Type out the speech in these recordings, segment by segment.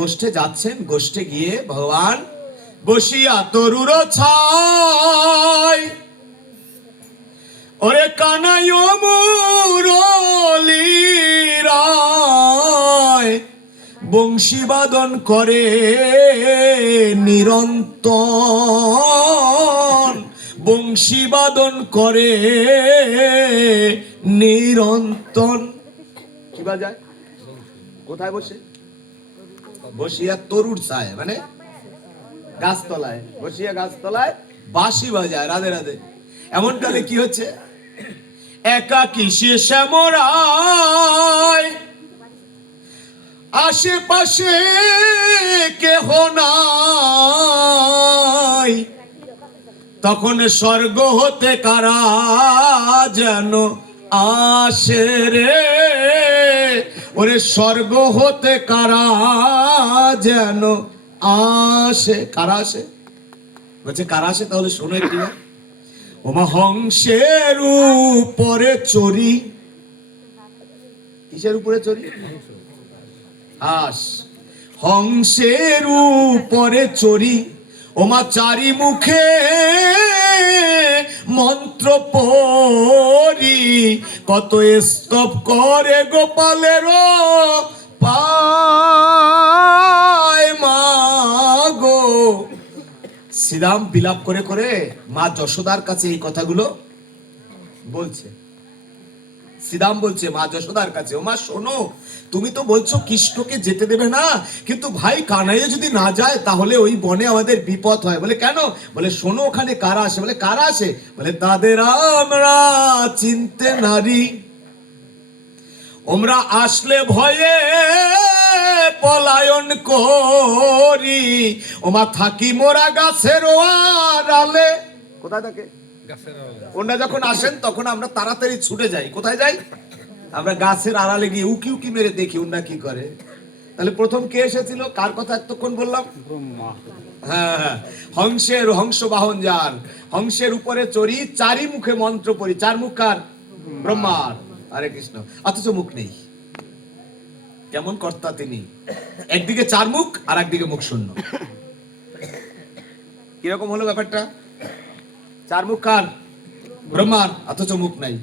গোষ্ঠে যাচ্ছেন, গোষ্ঠে গিয়ে ভগবান বসিয়া তরুর ছাই, ওরে কানাই মুরলী রায় বংশী বাদন করে নিরন্তর, বংশী বাদন করে নিরন্তর। কি বাজায়? কোথায় বসে? বসিয়া তরুর ছায়, মানে গাছতলায়, বসিয়া গাছতলায় বাঁশি বাজায়। রাধে রাধে। এমন কালে কি হচ্ছে? একাকী সে শ্যামরায়, আশেপাশে কেহ নাই, তখন স্বর্গ হতে কারা যেন আসে রে, ওরে স্বর্গ হতে কারা যেন আসে। কারা আসে বলছে? কারা আসে? তাহলে শোনো একটু। ওমা হংসের উপরে চড়ি। কিসের উপরে চড়ি? হাস। হংসের উপরে চড়ি, ওমা চারি মুখে মন্ত্র পড়ি, কত স্তব করে গোপালের পায় মাগো। শ্রীরাম বিলাপ করে করে মা যশোদার কাছে এই কথাগুলো বলছে। শ্রীরাম বলছে মা যশোদার কাছে, ও মা শোনো, তুমি তো বলছো কৃষ্ণকে যেতে দেবে না, কিন্তু ভাই কানাইয়া যদি না যায় তাহলে ওই বনে আমাদের বিপদ হয়। বলে কেন? বলে শোনো ওখানে কারা আসে। বলে কারা আসে? বলে তাদের আমরা চিনতে নারী, ওমরা আসলে ভয়ে পলায়ন করি, ওমা থাকি মোরা গাছের আড়ালে। কোথায় থাকে? ওনারা যখন আসেন তখন আমরা তাড়াতাড়ি ছুটে যাই। কোথায় যাই? আমরা গাছের আড়ালে গিয়ে উকি উকি মেরে দেখি ওনারা কি করে। তাহলে প্রথম কে এসেছিল? কার কথা এতক্ষণ বললাম? ব্রহ্মা। হ্যাঁ, হংসের, হংস বাহন যার, হংসের উপরে চড়ি, চারি মুখে মন্ত্র পড়ি। চার মুখ কার? ব্রহ্মার। হরে কৃষ্ণ। অথচ মুখ নেই। কেমন কর্তা তিনি! একদিকে চার মুখ আর একদিকে মুখ শূন্য। কিরকম হলো ব্যাপারটা? চার মুখ কার? ব্রহ্মার, অথচ মুখ নাই,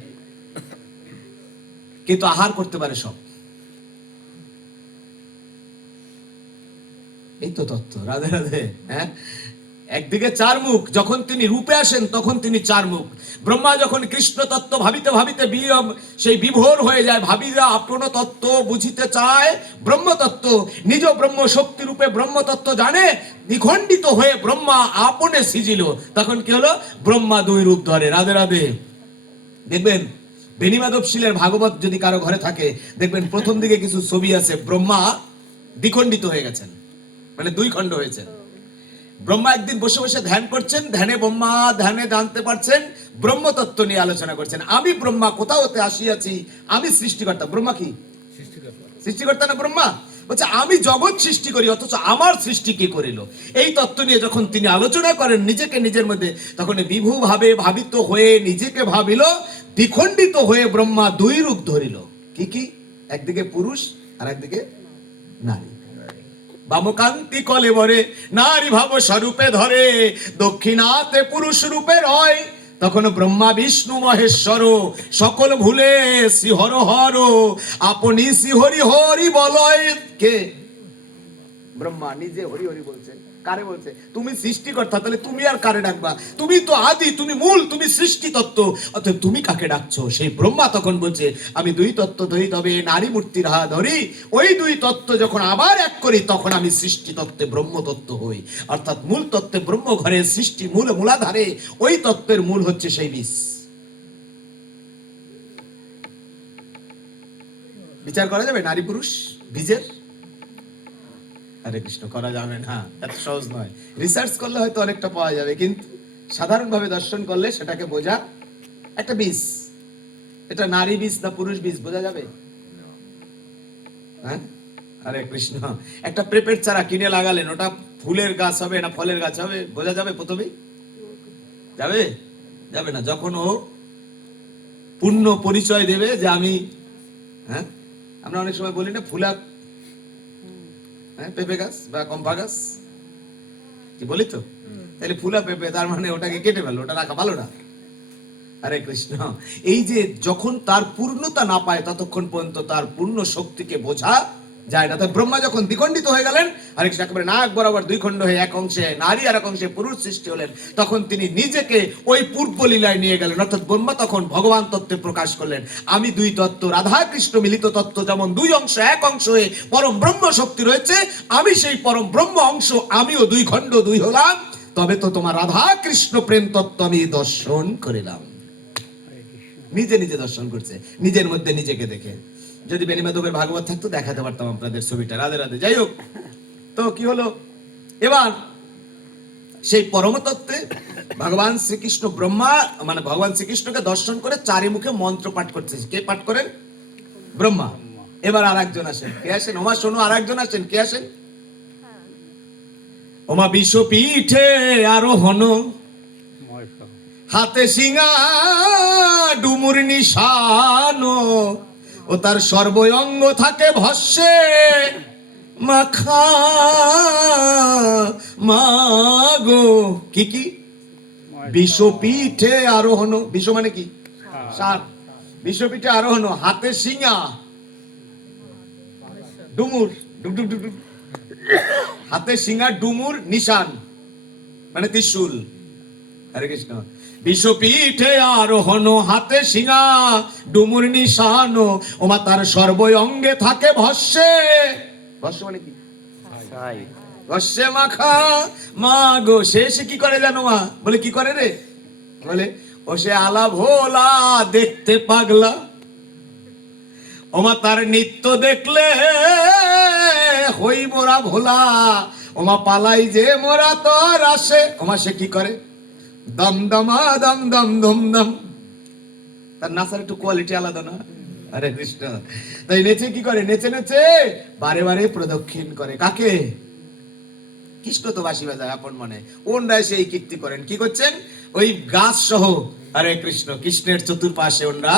কিন্তু আহার করতে পারে সব। এই তো তত্ত্ব। রাধে রাধে। হ্যাঁ, একদিকে চার মুখ, যখন তিনি রূপে আসেন তখন তিনি চার মুখ। ব্রহ্মা যখন কৃষ্ণ তত্ত্ব ভাবিতে ভাবিতে সেই বিভোর হয়ে যায়, ভাবিরা আপন তত্ত্ব বুঝিতে চায় ব্রহ্ম তত্ত্ব, নিজ ব্রহ্ম শক্তি রূপে ব্রহ্ম তত্ত্ব জানে, দ্বিখণ্ডিত হয়ে ব্রহ্মা আপনে সিজিল। তখন কি হলো? ব্রহ্মা দুই রূপ ধরে। রাধে রাধে। দেখবেন বেণীমাধবশীলের ভাগবত যদি কারো ঘরে থাকে, দেখবেন প্রথম দিকে কিছু ছবি আছে, ব্রহ্মা দ্বিখণ্ডিত হয়ে গেছেন, মানে দুই খণ্ড হয়েছে। ব্রহ্মা একদিন বসে বসে ধ্যান করছেন, ধ্যানে ব্রহ্মা ধ্যানে জানতে পারছেন, ব্রহ্মতত্ত্ব নিয়ে আলোচনা করছেন। আমি ব্রহ্মা কোথাও হতে আসিয়াছি, আমি সৃষ্টিকর্তা। ব্রহ্মা কি সৃষ্টিকর্তা না? ব্রহ্মা বলছে আমি জগৎ সৃষ্টি করি, অথচ আমার সৃষ্টি কি করিল। এই তত্ত্ব নিয়ে যখন তিনি আলোচনা করেন নিজেকে নিজের মধ্যে, তখন বিভু ভাবে ভাবিত হয়ে নিজেকে ভাবিল, দ্বিখণ্ডিত হয়ে ব্রহ্মা দুই রূপ ধরিল। কি কি? একদিকে পুরুষ আর একদিকে নারী। বামকান্তি কলেবরে নারী ভাব স্বরূপে ধরে, দক্ষিণাতে পুরুষ রূপে রয়। তখন ব্রহ্মা বিষ্ণু মহেশ্বর সকল ভুলে শ্রী হর হর, আপনি শ্রী হরি হরি বলয়। কে? ব্রহ্মা নিজে হরি হরি বলছে। কারে বলছে? তুমি সৃষ্টিকর্তা, তাহলে তুমি আর কারে ডাকবা? তুমি তো আদি, তুমি মূল, তুমি সৃষ্টি তত্ত্ব, অতএব তুমি কাকে ডাকছো? সেই ব্রহ্মা তখন বলছে আমি দুই তত্ত্ব ধরি, তবে নারী মূর্তির হাত ধরি। ওই দুই তত্ত্ব যখন আবার এক করি তখন আমি সৃষ্টি তত্ত্বে ব্রহ্ম তত্ত্ব হই। অর্থাৎ মূল তত্ত্বে ব্রহ্ম ঘরে, সৃষ্টি মূল মূলাধারে, ওই তত্ত্বের মূল হচ্ছে সেই বীজ। বিচার করা যাবে নারী পুরুষ বীজের? হরে কৃষ্ণ, করা যাবে না, এত সহজ নয়। রিসার্চ করলে হয়তো অনেকটা পাওয়া যাবে, কিন্তু সাধারণভাবে দর্শন করলে সেটাকে বোঝা একটা বীজ। এটা নারী বীজ না পুরুষ বীজ বোঝা যাবে? হ্যাঁ, হরে কৃষ্ণ। একটা পেঁপের চারা কিনে লাগালেন, ওটা ফুলের গাছ হবে না ফলের গাছ হবে বোঝা যাবে প্রথমেই? যাবে? যাবে না। যখন ও পূর্ণ পরিচয় দেবে যে আমি, হ্যাঁ, আমরা অনেক সময় বলি না ফুলা হ্যাঁ, পেঁপে গাছ বা কম্পা গাছ, কি বলি তো? তাহলে ফুলা পেঁপে, তার মানে ওটাকে কেটে ফেলো, ওটা রাখা ভালো না। হরে কৃষ্ণ। এই যে যখন তার পূর্ণতা না পায় ততক্ষণ পর্যন্ত তার পূর্ণ শক্তিকে বোঝা যায় না। তাই ব্রহ্মা যখন দ্বিখণ্ডিত হয়ে গেলেন, হরে কৃষ্ণ, একেবারে নাক বরাবর দুই খণ্ড হয়ে এক অংশে নারী আর এক অংশে পুরুষ সৃষ্টি হলেন, তখন তিনি নিজেকে ওই পূর্ব লীলায় নিয়ে গেলেন। অর্থাৎ ব্রহ্মা তখন ভগবান তত্ত্বে প্রকাশ করলেন, আমি দুই তত্ত্ব, রাধা কৃষ্ণ মিলিত তত্ত্ব, যেমন দুই অংশ এক অংশ হয়ে পরম ব্রহ্ম শক্তি রয়েছে, আমি সেই পরম ব্রহ্ম অংশ, আমিও দুই খণ্ড দুই হলাম, তবে তো তোমার রাধা কৃষ্ণ প্রেম তত্ত্ব আমি দর্শন করিলাম। নিজে নিজে দর্শন করছে, নিজের মধ্যে নিজেকে দেখে। যদি বেনিমাধবের ভাগবত থাকতো দেখাতে পারতাম আপনাদের ছবিটা। রাধে রাধে। যাই হোক, তো কি হলো এবার, সেই পরম তত্ত্বে ভগবান শ্রীকৃষ্ণ ব্রহ্মা মানে ভগবান শ্রীকৃষ্ণকে দর্শন করে চারি মুখে মন্ত্র পাঠ করছে। কে পাঠ করেন? ব্রহ্মা। এবার আর একজন আসেন, কে আসেন? ওমা শোনো, আর একজন আসেন, কে আসেন? ওমা বিশ্বপীঠে আরোহণ, হাতে সিঙা ডুমুর নিশান, ও তার সর্বঙ্গ থাকে ভস্যে মাখা। মাগো কি কি? বিশ্বপীঠে আরোহণ, বিশ্ব মানে কি? সাত। বিশ্বপীঠে আরোহণ, হাতে সিঙা ডুমুর, ডুক ডুক ডুক ডুক, হাতে সিঙা ডুমুর নিশান মানে ত্রিশূল। হরে কৃষ্ণ। বিশ্বপীঠে আরোহণ, হাতে সিঙা ডুমুর নিশান, ওমা তার সর্বঙ্গে থাকে ভস্যে। ভস্য মানে কি? ভস্যে মাখা। মা গো, সে কি করে জানো মা? বলে কি করে রে? বলে ও সে আলা ভোলা দেখতে পাগলা, ওমা তার নিত্য দেখলে হই মোরা ভোলা, ওমা পালাই যে মোরা তোর আসে। ওমা সে কি করে? দম দমা দম দম দম দম। তার নাচার একটু কোয়ালিটি আলাদা না? আরে কৃষ্ণ। তাই নেচে কি করে? নেচে নেচে বারে বারে প্রদক্ষিণ করে। কাকে? কৃষ্ণ তো বাঁশি বাজায় আপন মনে, ওনরা সেই কীর্তি করেন। কি করছেন? ওই গাছ সহ হরে কৃষ্ণ, কৃষ্ণের চতুর্পাশে ওনরা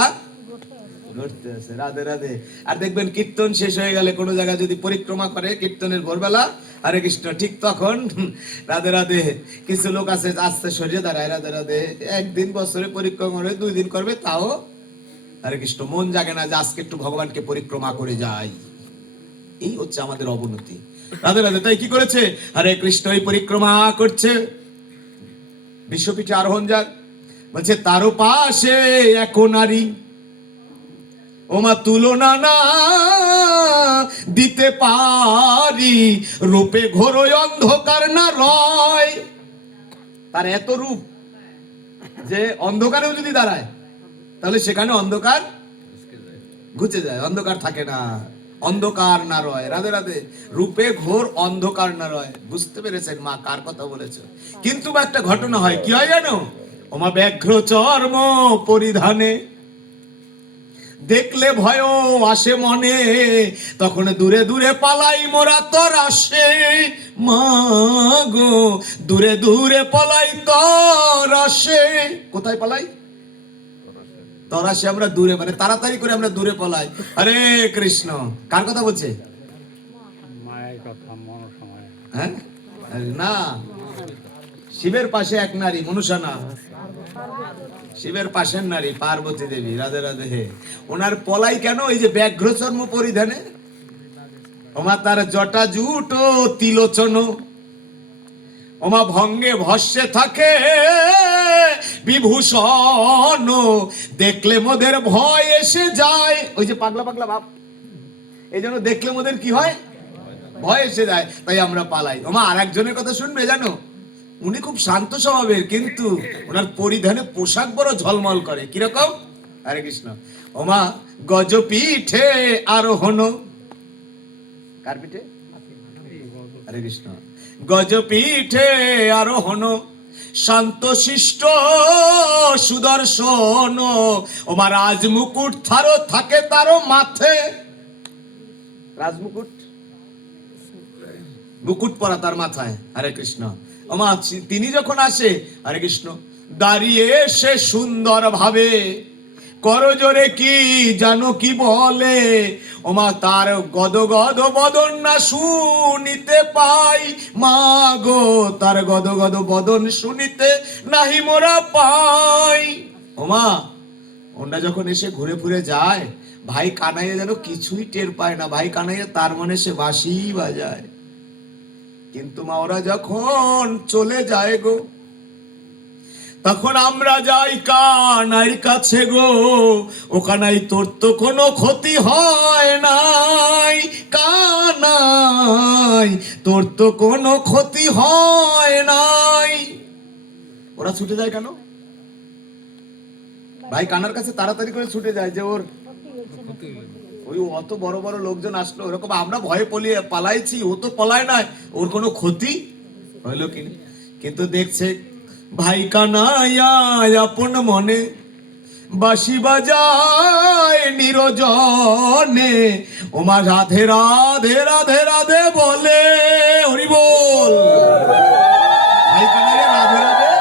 ঘুরতে আছে। রাধে রাধে। আর দেখবেন কীর্তন শেষ হয়ে গেলে কোনো জায়গায় যদি পরিক্রমা করে কীর্তনের ভোরবেলা, হরে কৃষ্ণ, ঠিক তখন রাধে রাধে কিছু লোক আছে আস্তে সরিয়ে দাঁড়ায়। রাধে রাধে। একদিন বছরে পরিক্রমা করে, 2 দিন করবে, তাও হরে কৃষ্ণ মন জাগে না যে আজকে একটু ভগবানকে পরিক্রমা করে যাই। এই হচ্ছে আমাদের অবনতি। রাধে রাধে। তাই কি করেছে? হরে কৃষ্ণ এই পরিক্রমা করছে, বিশ্বপীঠে আরোহণ যাক, বলছে তারও পাশে এক নারী, ওমা তুলনা না দিতে পারি, রূপে ঘোরই অন্ধকার না রয়। তার এত রূপ যে অন্ধকারেও যদি দাঁড়ায় তাহলে সেখানে অন্ধকার ঘুচে যায়, অন্ধকার থাকে না। অন্ধকার না রয়। রাধে রাধে। রূপে ঘোর অন্ধকার না রয়। বুঝতে পেরেছেন মা কার কথা বলেছে? কিন্তু একটা ঘটনা হয়, কি হয় জানো? ওমা ব্যাঘ্র চর্ম পরিধানে দেখলে ভয় আসে মনে, তখন দূরে দূরে পালাই মোরা তোর আসে। মাগো দূরে দূরে পালাই তোর আসে। কোথায় পালাই? তোর আসে। আমরা দূরে মানে তাড়াতাড়ি করে আমরা দূরে পালাই। হরে কৃষ্ণ। কার কথা বলছে? মায়ের কথা, মনসা মায়ের। হ্যাঁ না, শিবের পাশে এক নারী, মনুষা না, শিবের পাশের নারী পার্বতী দেবী। রাধে রাধে। ওনার পলাই কেন? ওই যে ব্যাঘ্র চর্ম পরিধানে, ওমা তার জটা জুট তিলোচন, ওমা ভঙ্গে ভস্যে থাকে বিভূষণ, দেখলে মোদের ভয় এসে যায়। ওই যে পাগলা পাগলা ভাব, এই জন্য দেখলে মোদের কি হয়? ভয় এসে যায়, তাই আমরা পালাই। ওমা আর একজনের কথা শুনবে জানো? উনি খুব শান্ত স্বভাবের, কিন্তু ওনার পরিধানে পোশাক বড় ঝলমল করে। কিরকম? হরে কৃষ্ণ। ওমা গজপীঠে আরোহণ, কার পিঠে? হরে কৃষ্ণ। গজপীঠে আরোহণ, শান্ত শিষ্ট সুদর্শন, ওমা রাজমুকুট থারো থাকে তারও মাথে। রাজমুকুট, মুকুট পরা তার মাথায়। হরে কৃষ্ণ। ওমা তিনি যখন আসে, হরে কৃষ্ণ, দাঁড়িয়ে সে সুন্দর ভাবে করজোরে কি জানো কি বলে, ওমা তার গদ গদ বদন না শুনিতে পাই, মা গো তার গদ গদ বদন শুনিতে নাহি মোরা পাই। ওমা ওনা যখন এসে ঘুরে ফুরে যায়, ভাই কানাইয়া যেন কিছুই টের পায় না। ভাই কানাইয়া তার মনে সে বাঁশি বাজায়। কিন্তু মা ওরা যখন চলে যায় গো, তখন আমরা যাই কানাইর কাছে গো। ও কানাই তোর তো কোনো ক্ষতি হয় নাই, কানাই তোর তো কোনো ক্ষতি হয় নাই। ওরা ছুটে যায় কেন? ভাই কানার কাছে তাড়াতাড়ি করে ছুটে যায় যে ওর ওই অত বড় বড় লোকজন আসলো, ওরকম আমরা ভয়ে পালাইছি, ও তো পলায় নাই, ওর কোনো ক্ষতি হইলো কি? কিন্তু দেখছে ভাই কানাইয়া আপন মনে বাঁশি বাজায় নিরজনে, ওমা রাধে রাধে রাধে রাধে বলে, হরি বল। ভাই কানাইয়া রাধে রাধে,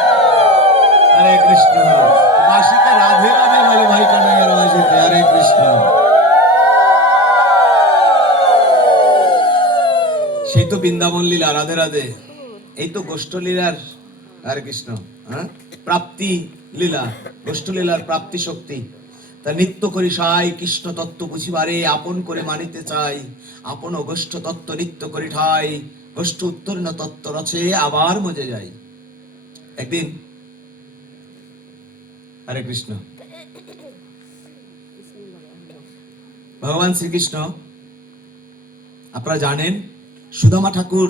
হরে কৃষ্ণ, বাঁশিতে রাধে রাধে বলে ভাই কানাইয়ার বাঁশিতে, হরে কৃষ্ণ। সেই তো বৃন্দাবন লীলা, রাধে রাধে। এই তো গোষ্ঠ লীলার, হরে কৃষ্ণ, হ্যাঁ, প্রাপ্তি লীলা, গোষ্ঠ লীলার প্রাপ্তি শক্তি। তা নিত্য করি সাই কৃষ্ণ তত্ত্ব বুঝিবারে, আপন করে মানিতে চাই, আপন গোষ্ঠ তত্ত্ব নিত্য করি ঠাই, গোষ্ঠ উত্তরণ তত্ত্ব রচে আবার মজে যাই। একদিন, হরে কৃষ্ণ, ভগবান শ্রীকৃষ্ণ, আপনারা জানেন সুদামা ঠাকুর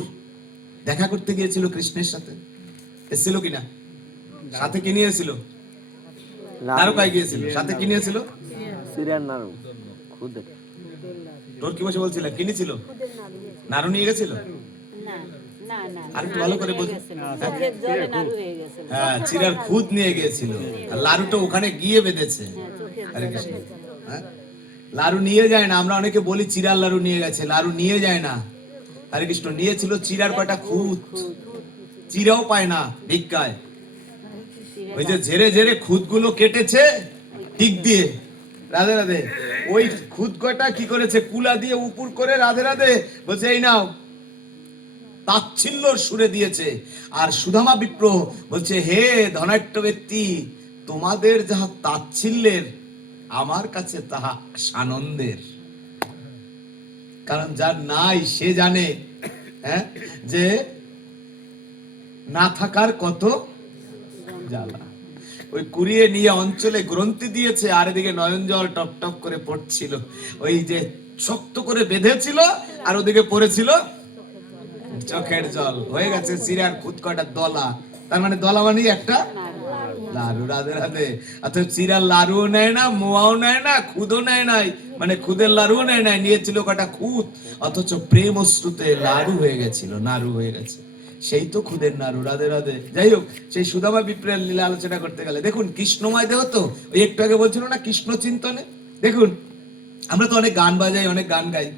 দেখা করতে গিয়েছিল কৃষ্ণের সাথে, এসেছিল কিনা? সাথে কি নিয়েছিল? দ্বারকায় গিয়েছিল, সাথে কি নিয়েছিল? তোর কি বসে বলছিল কিনেছিল? নাড়ু নিয়ে গেছিল? আর একটু ভালো করে বল। হ্যাঁ, চিরার খুদ নিয়ে গিয়েছিল, আর লাড়ুটা ওখানে গিয়ে বেঁধেছে। হরে কৃষ্ণ। হ্যাঁ, লাড়ু নিয়ে যায় না, আমরা অনেকে বলি চিরার লাড়ু নিয়ে গেছে, লাড়ু নিয়ে যায় না। হরে কৃষ্ণ, নিয়েছিল চিরার কয়টা খুদ, চিরাও পায় না ভিক্ষায়। ওই যে ঝেড়ে ঝেড়ে খুদগুলো কেটেছে টিক দিয়ে, রাধে রাধে, ওই খুদ কয়টা কি করেছে, কুলা দিয়ে উপর করে রাধে রাধে বলছে এই নাও, তাচ্ছিল্যর সুরে দিয়েছে। আর সুদামা বিপ্র বলছে, হে ধনাঢ্য ব্যক্তি, তোমাদের যাহা তাচ্ছিল্যের, আমার কাছে তাহা সানন্দের। কারণ যার নাই সে জানে, হ্যাঁ, যে না থাকার কত জ্বালা। ওই কুড়িয়ে নিয়ে অঞ্চলে গ্রন্থি দিয়েছে, আর এদিকে নয়ন জল টপ টপ করে পড়ছিল। ওই যে শক্ত করে বেঁধেছিল, আর ওদিকে পড়েছিল চোখের জল। হয়ে গেছে চিরার খুদ কয়টা দলা, তার মানে দলা মানে একটা লাড়ু। রাধে রাধে। অর্থাৎ চিরার লাড়ুও নেয় না, মোয়াও নেয় না, খুদও নেয় নাই, মানে খুদের লাড়ুও নেয় নাই, নিয়েছিল কটা খুদ, অথচ প্রেম অশ্রুতে লাড়ু হয়ে গেছিল, নাড়ু হয়ে গেছে। সেই তো খুদের নাড়ু। রাধে রাধে। যাই হোক, সেই সুদামা বিপ্রের লীলা আলোচনা করতে গেলে দেখুন কৃষ্ণময় দেহ তো, ওই একটু আগে বলছিল না কৃষ্ণ চিন্তনে। দেখুন আমরা তো অনেক গান বাজাই, অনেক গান গাই,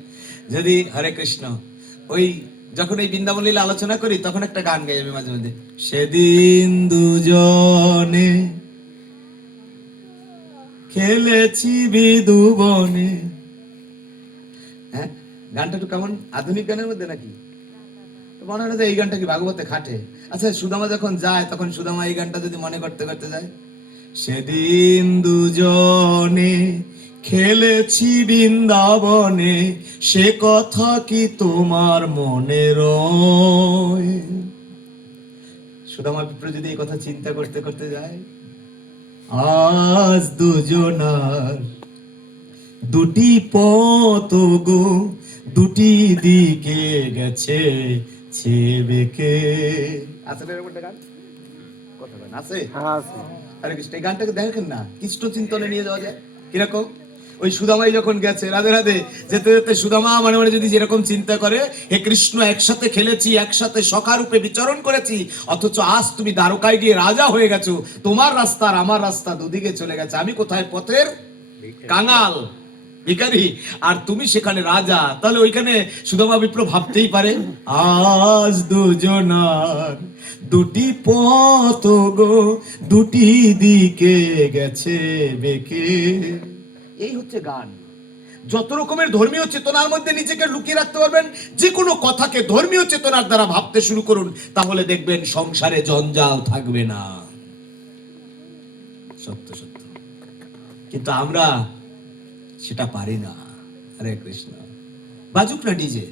যদি হরে কৃষ্ণ, ওই যখন এই বৃন্দাবন লীলা আলোচনা করি তখন একটা গান গাই আমি মাঝে মাঝে, সেদিন দুজনে খেলেছি বিধুবনে। হ্যাঁ, গানটা একটু কেমন আধুনিক গানের মধ্যে নাকি? তো মনে হয় না এই গানটা কি ভাগবতে খাটে? আচ্ছা, সুদামা যখন যায় তখন সুদামা এই গানটা যদি মনে করতে করতে যায়, সেদিন দুজনে খেলেছি বৃন্দাবনে, সে কথা কি তোমার মনে রয়? সুদামা বিপ্র যদি এই কথা চিন্তা করতে করতে যায়, আজ দুজনার দুটি পথ গো, দুটি দিকে গেছে ছেবেকে। আসলে এরকম একটা গান কথা গান আছে? আরে কৃষ্ণ, এই গানটাকে দেখেন না, কৃষ্ণ চিন্তনে নিয়ে যাওয়া যায় কিরকম। ওই সুদামাই যখন গেছে, রাধে রাধে, যেতে যেতে সুদামা মনে মনে যদি যেরকম চিন্তা করে, হে কৃষ্ণ, একসাথে খেলেছি, একসাথে সখা রূপে বিচরণ করেছি, অথচ আজ তুমি দ্বারকায় গিয়ে রাজা হয়ে গেছো, তোমার রাস্তা আর আমার রাস্তা দুদিকে চলে গেছে, আমি কোথায় পথের কাঙাল ভিখারি, আর তুমি সেখানে রাজা। তাহলে ওইখানে সুদামা বিপ্র ভাবতেই পারে, আজ দুজনার দুটি পথ গো দুটি দিকে গেছে বেঁকে। এই হচ্ছে গান। যত রকমের ধর্মীয় চেতনার মধ্যে নিজেকে লুকিয়ে রাখতে পারবেন, যে কোনো কথাকে ধর্মীয় চেতনার দ্বারা ভাবতে শুরু করুন, তাহলে দেখবেন সংসারে জঞ্জাল থাকবে না। সত্য সত্য। কিন্তু আমরা সেটা পারি না। হরে কৃষ্ণ। বাজুক না ডিজে,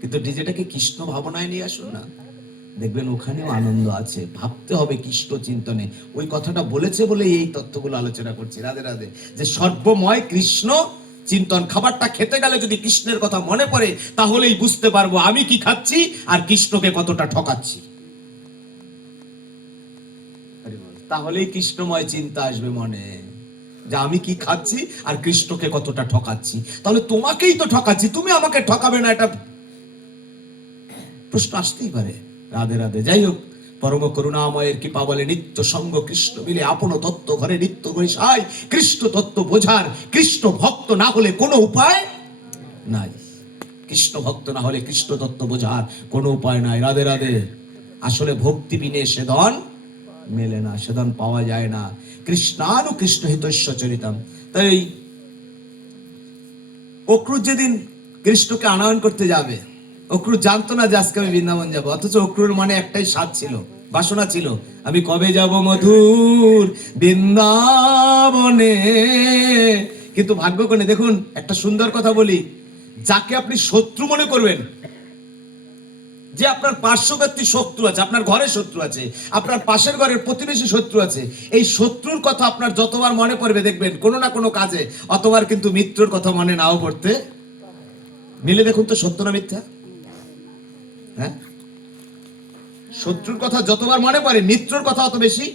কিন্তু ডিজেটাকে কৃষ্ণ ভাবনায় নিয়ে আসুন না, দেখবেন ওখানেও আনন্দ আছে। ভাবতে হবে কৃষ্ণ চিন্তনে। ওই কথাটা বলেছে বলে এই তত্ত্বগুলো আলোচনা করছি। রাধে রাধে। যে সর্বময় কৃষ্ণ চিন্তন। খাবারটা খেতে গেলে যদি কৃষ্ণের কথা মনে পড়ে, তাহলেই বুঝতে পারবো আমি কি খাচ্ছি আর কৃষ্ণকে কতটা ঠকাচ্ছি। তাহলেই কৃষ্ণময় চিন্তা আসবে মনে, যে আমি কি খাচ্ছি আর কৃষ্ণকে কতটা ঠকাচ্ছি। তাহলে তোমাকেই তো ঠকাচ্ছি, তুমি আমাকে ঠকাবে না, এটা প্রশ্ন আসতেই পারে। রাধে রাধে। যাই হোক, পরম করুণাময়ের কৃপা বলে নিত্য সঙ্গ কৃষ্ণ মিলে আপন তত্ত্ব ঘরে নিত্য বৈশায়। কৃষ্ণ তত্ত্ব বোঝার কৃষ্ণ ভক্ত না হলে কোনো উপায় নাই। কৃষ্ণ ভক্ত না হলে কৃষ্ণ তত্ত্ব বোঝার কোনো উপায় নাই। রাধে রাধে। আসলে ভক্তি বিনে সেদন মেলে না, সেদন পাওয়া যায় না। কৃষ্ণানু কৃষ্ণ হিতৈষ্য চরিতম। তাই অক্রুর যেদিন কৃষ্ণকে আনয়ন করতে যাবে, অক্রুর জানতো না যে আজকে আমি বৃন্দাবন যাবো, অথচ অক্রুর মনে একটাই স্বাদ ছিল, বাসনা ছিল, আমি কবে যাব মধুর বৃন্দাবনে। কিন্তু ভাগ্যক্রমে দেখুন, একটা সুন্দর কথা বলি, যাকে আপনি শত্রু মনে করবেন, যে আপনার পার্শ্ববর্তী শত্রু আছে, আপনার ঘরে শত্রু আছে, আপনার পাশের ঘরের প্রতিবেশী শত্রু আছে, এই শত্রুর কথা আপনার যতবার মনে পড়বে, দেখবেন কোনো না কোনো কাজে অতবার কিন্তু মিত্রর কথা মনে নাও পড়তে। মিলে দেখুন তো, সত্য না মিথ্যা? হ্যাঁ, শত্রুর কথা যতবার মনে পড়ে, মিত্রর কথা অত বেশি।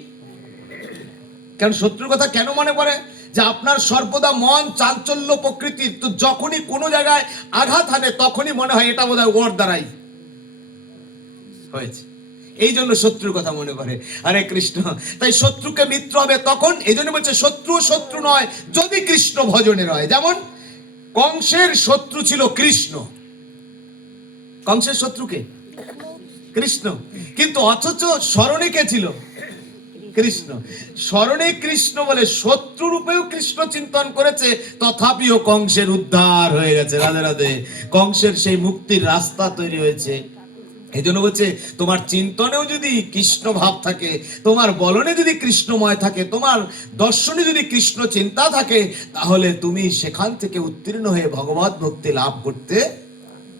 কারণ শত্রুর কথা কেন মনে পড়ে? যে আপনার সর্বদা মন চাঞ্চল্য প্রকৃতির, তো যখনই কোনো জায়গায় আঘাত হানে, তখনই মনে হয় এটা বোধহয় ওর দ্বারাই হয়েছে, এই জন্য শত্রুর কথা মনে করে। হরে কৃষ্ণ। তাই শত্রুকে মিত্র হবে তখন, এই জন্য বলছে শত্রু শত্রু নয় যদি কৃষ্ণ ভজনের হয়। যেমন কংসের শত্রু ছিল কৃষ্ণ। কংসের শত্রুকে কৃষ্ণ, কিন্তু অথচ স্মরণে কে ছিল? কৃষ্ণ। স্মরণে কৃষ্ণ বলে শত্রু রূপেও কৃষ্ণ চিন্তন করেছে, তথাপিও কংসের উদ্ধার হয়ে গেছে। রাধে রাধে। কংসের সেই মুক্তির রাস্তা তৈরি হয়েছে। এই জন্য বলছে, তোমার চিন্তনেও যদি কৃষ্ণ ভাব থাকে, তোমার বলনে যদি কৃষ্ণময় থাকে, তোমার দর্শনে যদি কৃষ্ণ চিন্তা থাকে, তাহলে তুমি সেখান থেকে উত্তীর্ণ হয়ে ভগবত ভক্তি লাভ করতে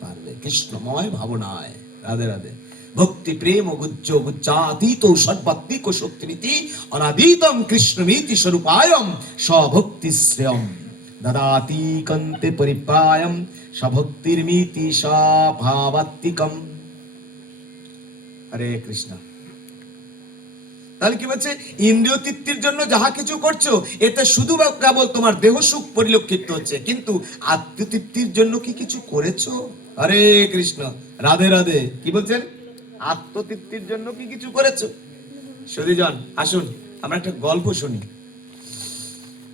পারবে কৃষ্ণময় ভাবনায়। রাধে রাধে। ভক্তি প্রেম গুজ্জ গুজ্জাতীত সর্বাত্মিক শক্তিমিতি অনাদিতম কৃষ্ণমিতি স্বরূপায়ম স্বভক্তি শ্রেয়ম দদাতি কন্তে পরিপ্রায়ম স্বভক্তির্মিতি স্বভাবাত্মিকম। হরে কৃষ্ণ। তাহলে কি বলছে? ইন্দ্রিয় তৃপ্তির জন্য যাহা কিছু করছো, এতে শুধু কেবল তোমার দেহ সুখ পরিলক্ষিত হচ্ছে, কিন্তু আত্মতৃপ্তির জন্য কি কিছু করেছো? হরে কৃষ্ণ। রাধে রাধে। কি বলছেন? আত্মতৃপ্তির জন্য কি কিছু করেছো? সুধীজন আসুন, আমরা একটা গল্প শুনি,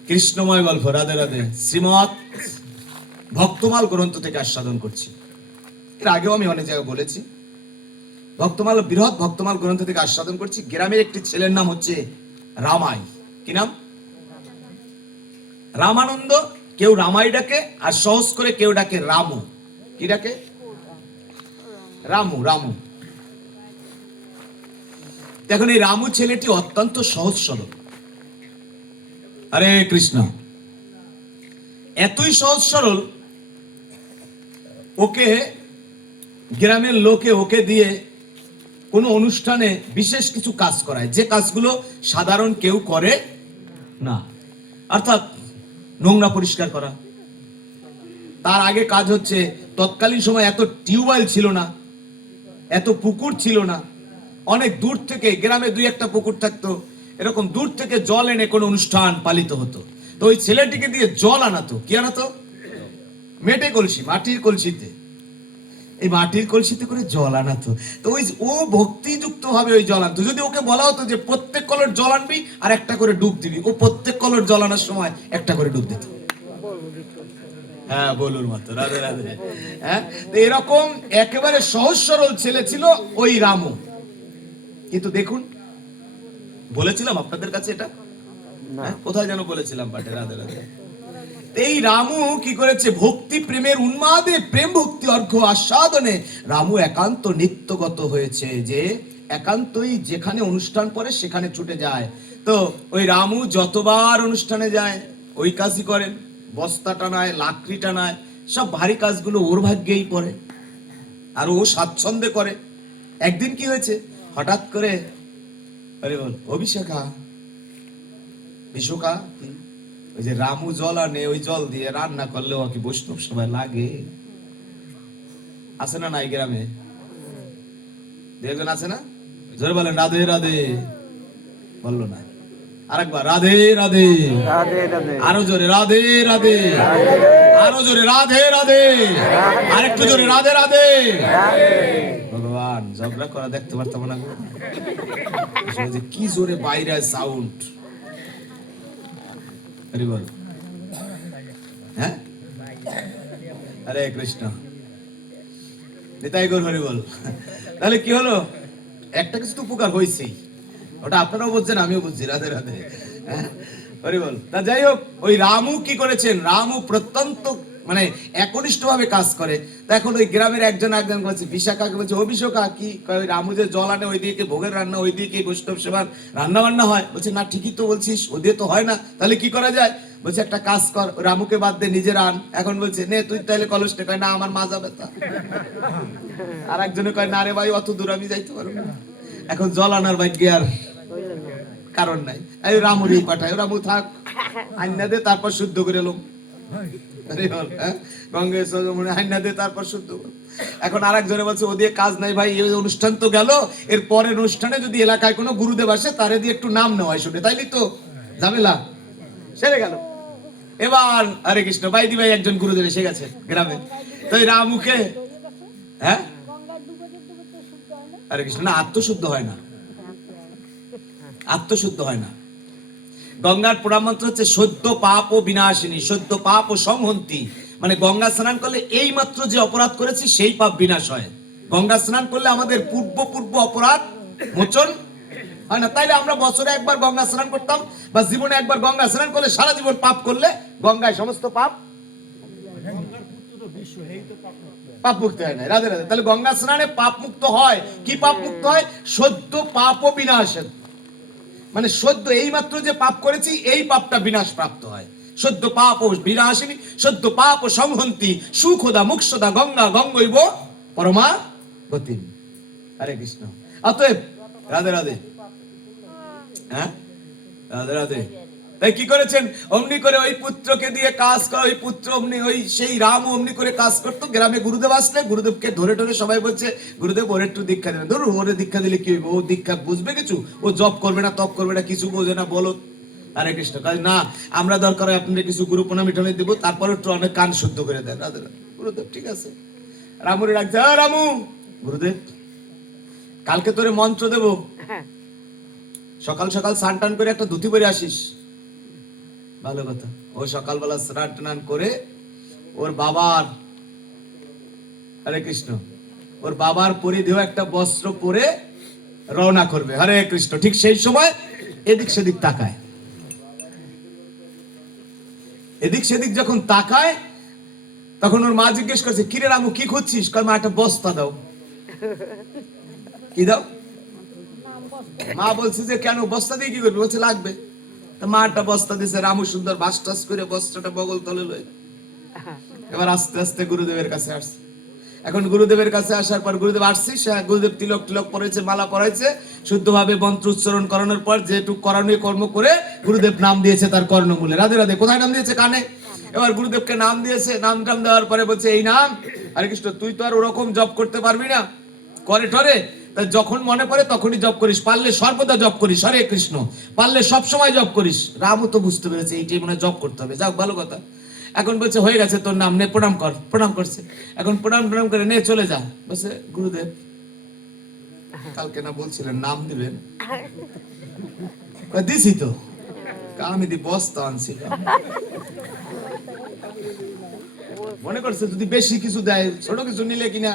কৃষ্ণময় গল্প। রাধে রাধে। শ্রীমৎ ভক্তমাল গ্রন্থ থেকে আস্বাদন করছি। এর আগেও আমি অনেক জায়গায় বলেছি। ভক্তমাল, বৃহৎ ভক্তমাল গ্রন্থ থেকে আস্বাদন করছি। গ্রামের একটি ছেলের নাম হচ্ছে রামাই। কি নাম? রামানন্দ। কেউ রামাই ডাকে, আর সহজ করে কেউ ডাকে রামু। কি ডাকে? রামু। রামু। দেখুন, এই রামু ছেলেটি অত্যন্ত সহজ সরল। হরে কৃষ্ণ। এতই সহজ সরল, ওকে গ্রামের লোকে ওকে দিয়ে কোনো অনুষ্ঠানে বিশেষ কিছু কাজ করায়, যে কাজগুলো সাধারণ কেউ করে না। অর্থাৎ নোংরা পরিষ্কার করা। তার আগে কাজ হচ্ছে, তৎকালীন সময় এত টিউবওয়েল ছিল না, এত পুকুর ছিল না, অনেক দূর থেকে, গ্রামে দুই একটা পুকুর থাকতো, এরকম দূর থেকে জল এনে কোনো অনুষ্ঠান পালিত হতো। তো ওই ছেলেটিকে দিয়ে জল আনাতো। কি আনাতো? মেটে কলসি, মাটির কলসিতে, এই মাটির কলসিতে করে জল আনাতো। তো ওই ও ভক্তিযুক্ত ভাবে ওই জল আনতো। যদি ওকে বলা হতো যে প্রত্যেক কলর জল আনবি আর একটা করে ডুব দিবি, ও প্রত্যেক কলর জল আনার সময় একটা করে ডুব দিত। হ্যাঁ, বলুর মতো। রাধে রাধে। হ্যাঁ, তো এরকম একেবারে সহজ সরল ছেলে ছিল ওই রামু। কিন্তু দেখুন, বলেছিলাম আপনাদের কাছে এটা, হ্যাঁ? কোথায় যেন বলেছিলাম পাঠে, রাধে রাধে। এই রামু কি করেছে, ভক্তি প্রেমের উন্মাদে প্রেম ভক্তি অর্ঘ্য আস্বাদনে রামু একান্ত নিত্যগত হয়েছে, যে একান্তই যেখানে অনুষ্ঠান পড়ে সেখানে ছুটে যায়। তো ওই রামু যতবার অনুষ্ঠানে যায় ওই কাজই করেন, বস্তা টানায়, লাকড়ি টানায়, সব ভারী কাজগুলো ওর ভাগ্যেই পড়ে, আর ও স্বাচ্ছন্দ্যে করে। একদিন কি হয়েছে, হঠাৎ করে আরে বল অভিষেকা বিশ্বকা, ওই যে রামু জল আনে, ওই জল দিয়ে রান্না করলে ও কি বৈষ্ণব সবাই লাগে? আছে না নাই গ্রামে? দেখবেন আছে না? জোরে বলেন রাধে রাধে। বললো না, আরেকবার রাধে রাধে, আরো জোরে রাধে রাধে, আরো জোরে রাধে রাধে, আরেকটু জোরে রাধে রাধে। ভগবান, ঝগড়া করা দেখতে পারতাম না গো। যে কি জোরে বাইরে সাউন্ড, হরি বল, হ্যাঁ, হরে কৃষ্ণ, নিতাই গৌর হরি বল। তাহলে কি হলো, একটা কিছু তো উপকার হয়েছেই, ওটা আপনারাও বুঝছেন, আমিও বুঝছি, রাধে রাধে, হ্যাঁ, হরি বল। তা যাই হোক, ওই রামু কি করেছেন, রামু প্রত্যন্ত মানে একনিষ্ঠ ভাবে কাজ করে। এখন ওই গ্রামের একজন বলছে, বিশাখাকে বলছে, ও বিশাখা কি ওই রামু যে জল আনে ওই দিকে ভোগের রান্না, ওই দিকে বৈষ্ণব সেবার রান্না বান্না হয়? বলছে না, ঠিকই তো বলছিস, ওদিকে তো হয় না, তাহলে কি করা যায়? বলছে একটা কাজ কর, রামুকে বাদ দে, নিজে রান। এখন বলছে নে তুই তাহলে কলসটা, কয় না আমার মাজা ব্যথা। আর একজনে কয় না রে ভাই, অত দূর আমি যাইতে পারবো না, এখন জল আনার ভাগ্যে আর কারণ নাই, এই রামুরই পাঠায়, রামু থাক, আইনা দে, তারপর শুদ্ধ করে এলো। এখন আর একজনে বলছে ওদিকে কাজ নাই ভাই, এই অনুষ্ঠান তো গেল, এর পরের অনুষ্ঠানে যদি এলাকায় কোনো গুরুদেব আসে তারে দিয়ে একটু নাম নেওয়া হয় শুনে, তাইলে তো ঝামেলা সেরে গেল। এবার হরে কৃষ্ণ, বাইদি ভাই একজন গুরুদেব এসে গেছে গ্রামে, তো এই রামুকে, হ্যাঁ, হরে কৃষ্ণ, না আত্মশুদ্ধ হয় না, আত্মশুদ্ধ হয় না। গঙ্গার পুরা মন্ত্র হচ্ছে সদ্য পাপ ও বিনাশিনী, সদ্য পাপ ও সংহন্তি, মানে গঙ্গা স্নান করলে এই মাত্র যে অপরাধ করেছি সেই পাপ বিনাশ হয়। গঙ্গা স্নান করলে আমাদের পূর্ব অপরাধ মোচন হয় না। তাইলে আমরা বছরে একবার গঙ্গা স্নান করতাম, বা জীবনে একবার গঙ্গা স্নান করলে সারা জীবন পাপ করলে গঙ্গায় সমস্ত পাপ মুক্ত হয় না। রাধে রাধে। তাহলে গঙ্গা স্নানে পাপ মুক্ত হয়, কি পাপ মুক্ত হয়? সদ্য পাপ ও বিনাশন, মানে সদ্য এই মাত্র যে পাপ করেছি এই পাপটা বিনাশ প্রাপ্ত হয়। সদ্য পাপ ও বিনাশিনী, সদ্য পাপ ও সংহন্তি, সুখদা মুক্ষদা গঙ্গা গঙ্গৈব পরমা গতি। হরে কৃষ্ণ। অতএব রাধে রাধে, হ্যাঁ, রাধে রাধে। তাই কি করেছেন, অমনি করে ওই পুত্রকে দিয়ে কাজ করা, ওই পুত্র অমনি, ওই সেই রাম অমনি করে কাজ করতো। গ্রামে গুরুদেব আসলে গুরুদেবকে ধরে ধরে সবাই বলছে, গুরুদেব ওর একটু দীক্ষা দেবেন। ধরুন ওরে দীক্ষা দিলে কি হইবে, ও দীক্ষা বুঝবে কিছু? ও জপ করবে না, তপ করবে না, কিছু বোঝে না, বলো। হরে কৃষ্ণ। কাজ না, আমরা দরকার হয় আপনাদের কিছু গুরু প্রণামী টনামী দেবো, তারপরে একটু অনেক কান শুদ্ধ করে দেন। রাধে রাধে। গুরুদেব ঠিক আছে, রামুরে ডাকছে, রামু, গুরুদেব কালকে তোরে মন্ত্র দেবো, সকাল সকাল স্নান টান করে একটা ধুতি পরে আসিস। ভালো কথা। ও সকালবেলা স্নান টান করে ওর বাবার, হরে কৃষ্ণ, ওর বাবার পরিধেয় একটা বস্ত্র পরে রওনা করবে। হরে কৃষ্ণ। ঠিক সেই সময় এদিক সেদিক তাকায়, এদিক সেদিক যখন তাকায় তখন ওর মা জিজ্ঞেস করছে, কিরে রামু কি খুঁজছিস? কয় মা একটা বস্তা দাও। কি দাও? মা বলছে যে কেন, বস্তা দিয়ে কি করবি? বলছে লাগবে। মা একটা বস্তা দিছে, রামু সুন্দর ভাস টাস করে বস্তাটা বগল তলে লই। এবার আস্তে আস্তে গুরুদেবের কাছে আসছে। এখন গুরুদেবের কাছে আসার পর গুরুদেব আসছিস, গুরুদেব তিলক টিলক পড়েছে, মালা পড়াইছে, শুদ্ধভাবে মন্ত্র উচ্চারণ করানোর পর যেটুকু করণীয় কর্ম করে গুরুদেব নাম দিয়েছে তার কর্ণমূলে। রাধে রাধে। কোথায় নাম দিয়েছে? কানে। এবার গুরুদেবকে নাম দিয়েছে, নাম টাম দেওয়ার পরে বলছে, এই নাম, হরে কৃষ্ণ, তুই তো আর ওরকম জপ করতে পারবি না করে টরে, যখন মনে পড়ে তখনই জপ করিস, পারলে সর্বদা জপ করিস হরে কৃষ্ণ, পারলে সব সময় জপ করিস। রামও তো বুঝতে পেরেছে এইটাই মনে জপ করতে হবে। যাক, ভালো কথা। এখন বলছে হয়ে গেছে তোর নাম, নে প্রণাম কর। প্রণাম করছে। এখন প্রণাম করে নে চলে যা। বলছে গুরুদেব কালকে না বলছিলেন নাম দিবেন? দিছি তো, আমি দি বস্তা আনছিল। মনে করছে যদি বেশি কিছু দেয়, ছোট কিছু নিলে কিনা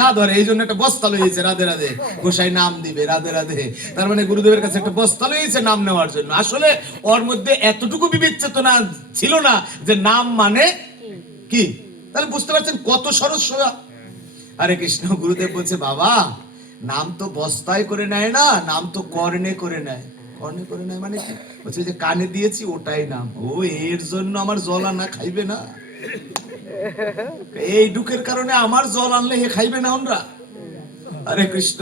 না ধরে, এই জন্য একটা বস্তা লইছে, রাধে রাধে গোসাই নাম দিবে, রাধে রাধে। তার মানে গুরুদেবের কাছে একটা বস্তা লইছে নাম নেওয়ার জন্য। আসলে ওর মধ্যে এতটুকু বিবেক চেতনা ছিল না যে নাম মানে কি। তাহলে বুঝতে পারছেন কত সরস সোজা। হরে কৃষ্ণ। গুরুদেব বলছে, বাবা নাম তো বস্তায় করে নেয় না, নাম তো কর্ণে করে নেয়। কর্ণে করে নেয় মানে কি? বলছে যে কানে দিয়েছি ওটাই নাম। ও এর জন্য আমার জল আনা খাইবে না, এই দুঃখের কারণে আমার জল আনলে হে খাইবে না ওনরা। হরে কৃষ্ণ।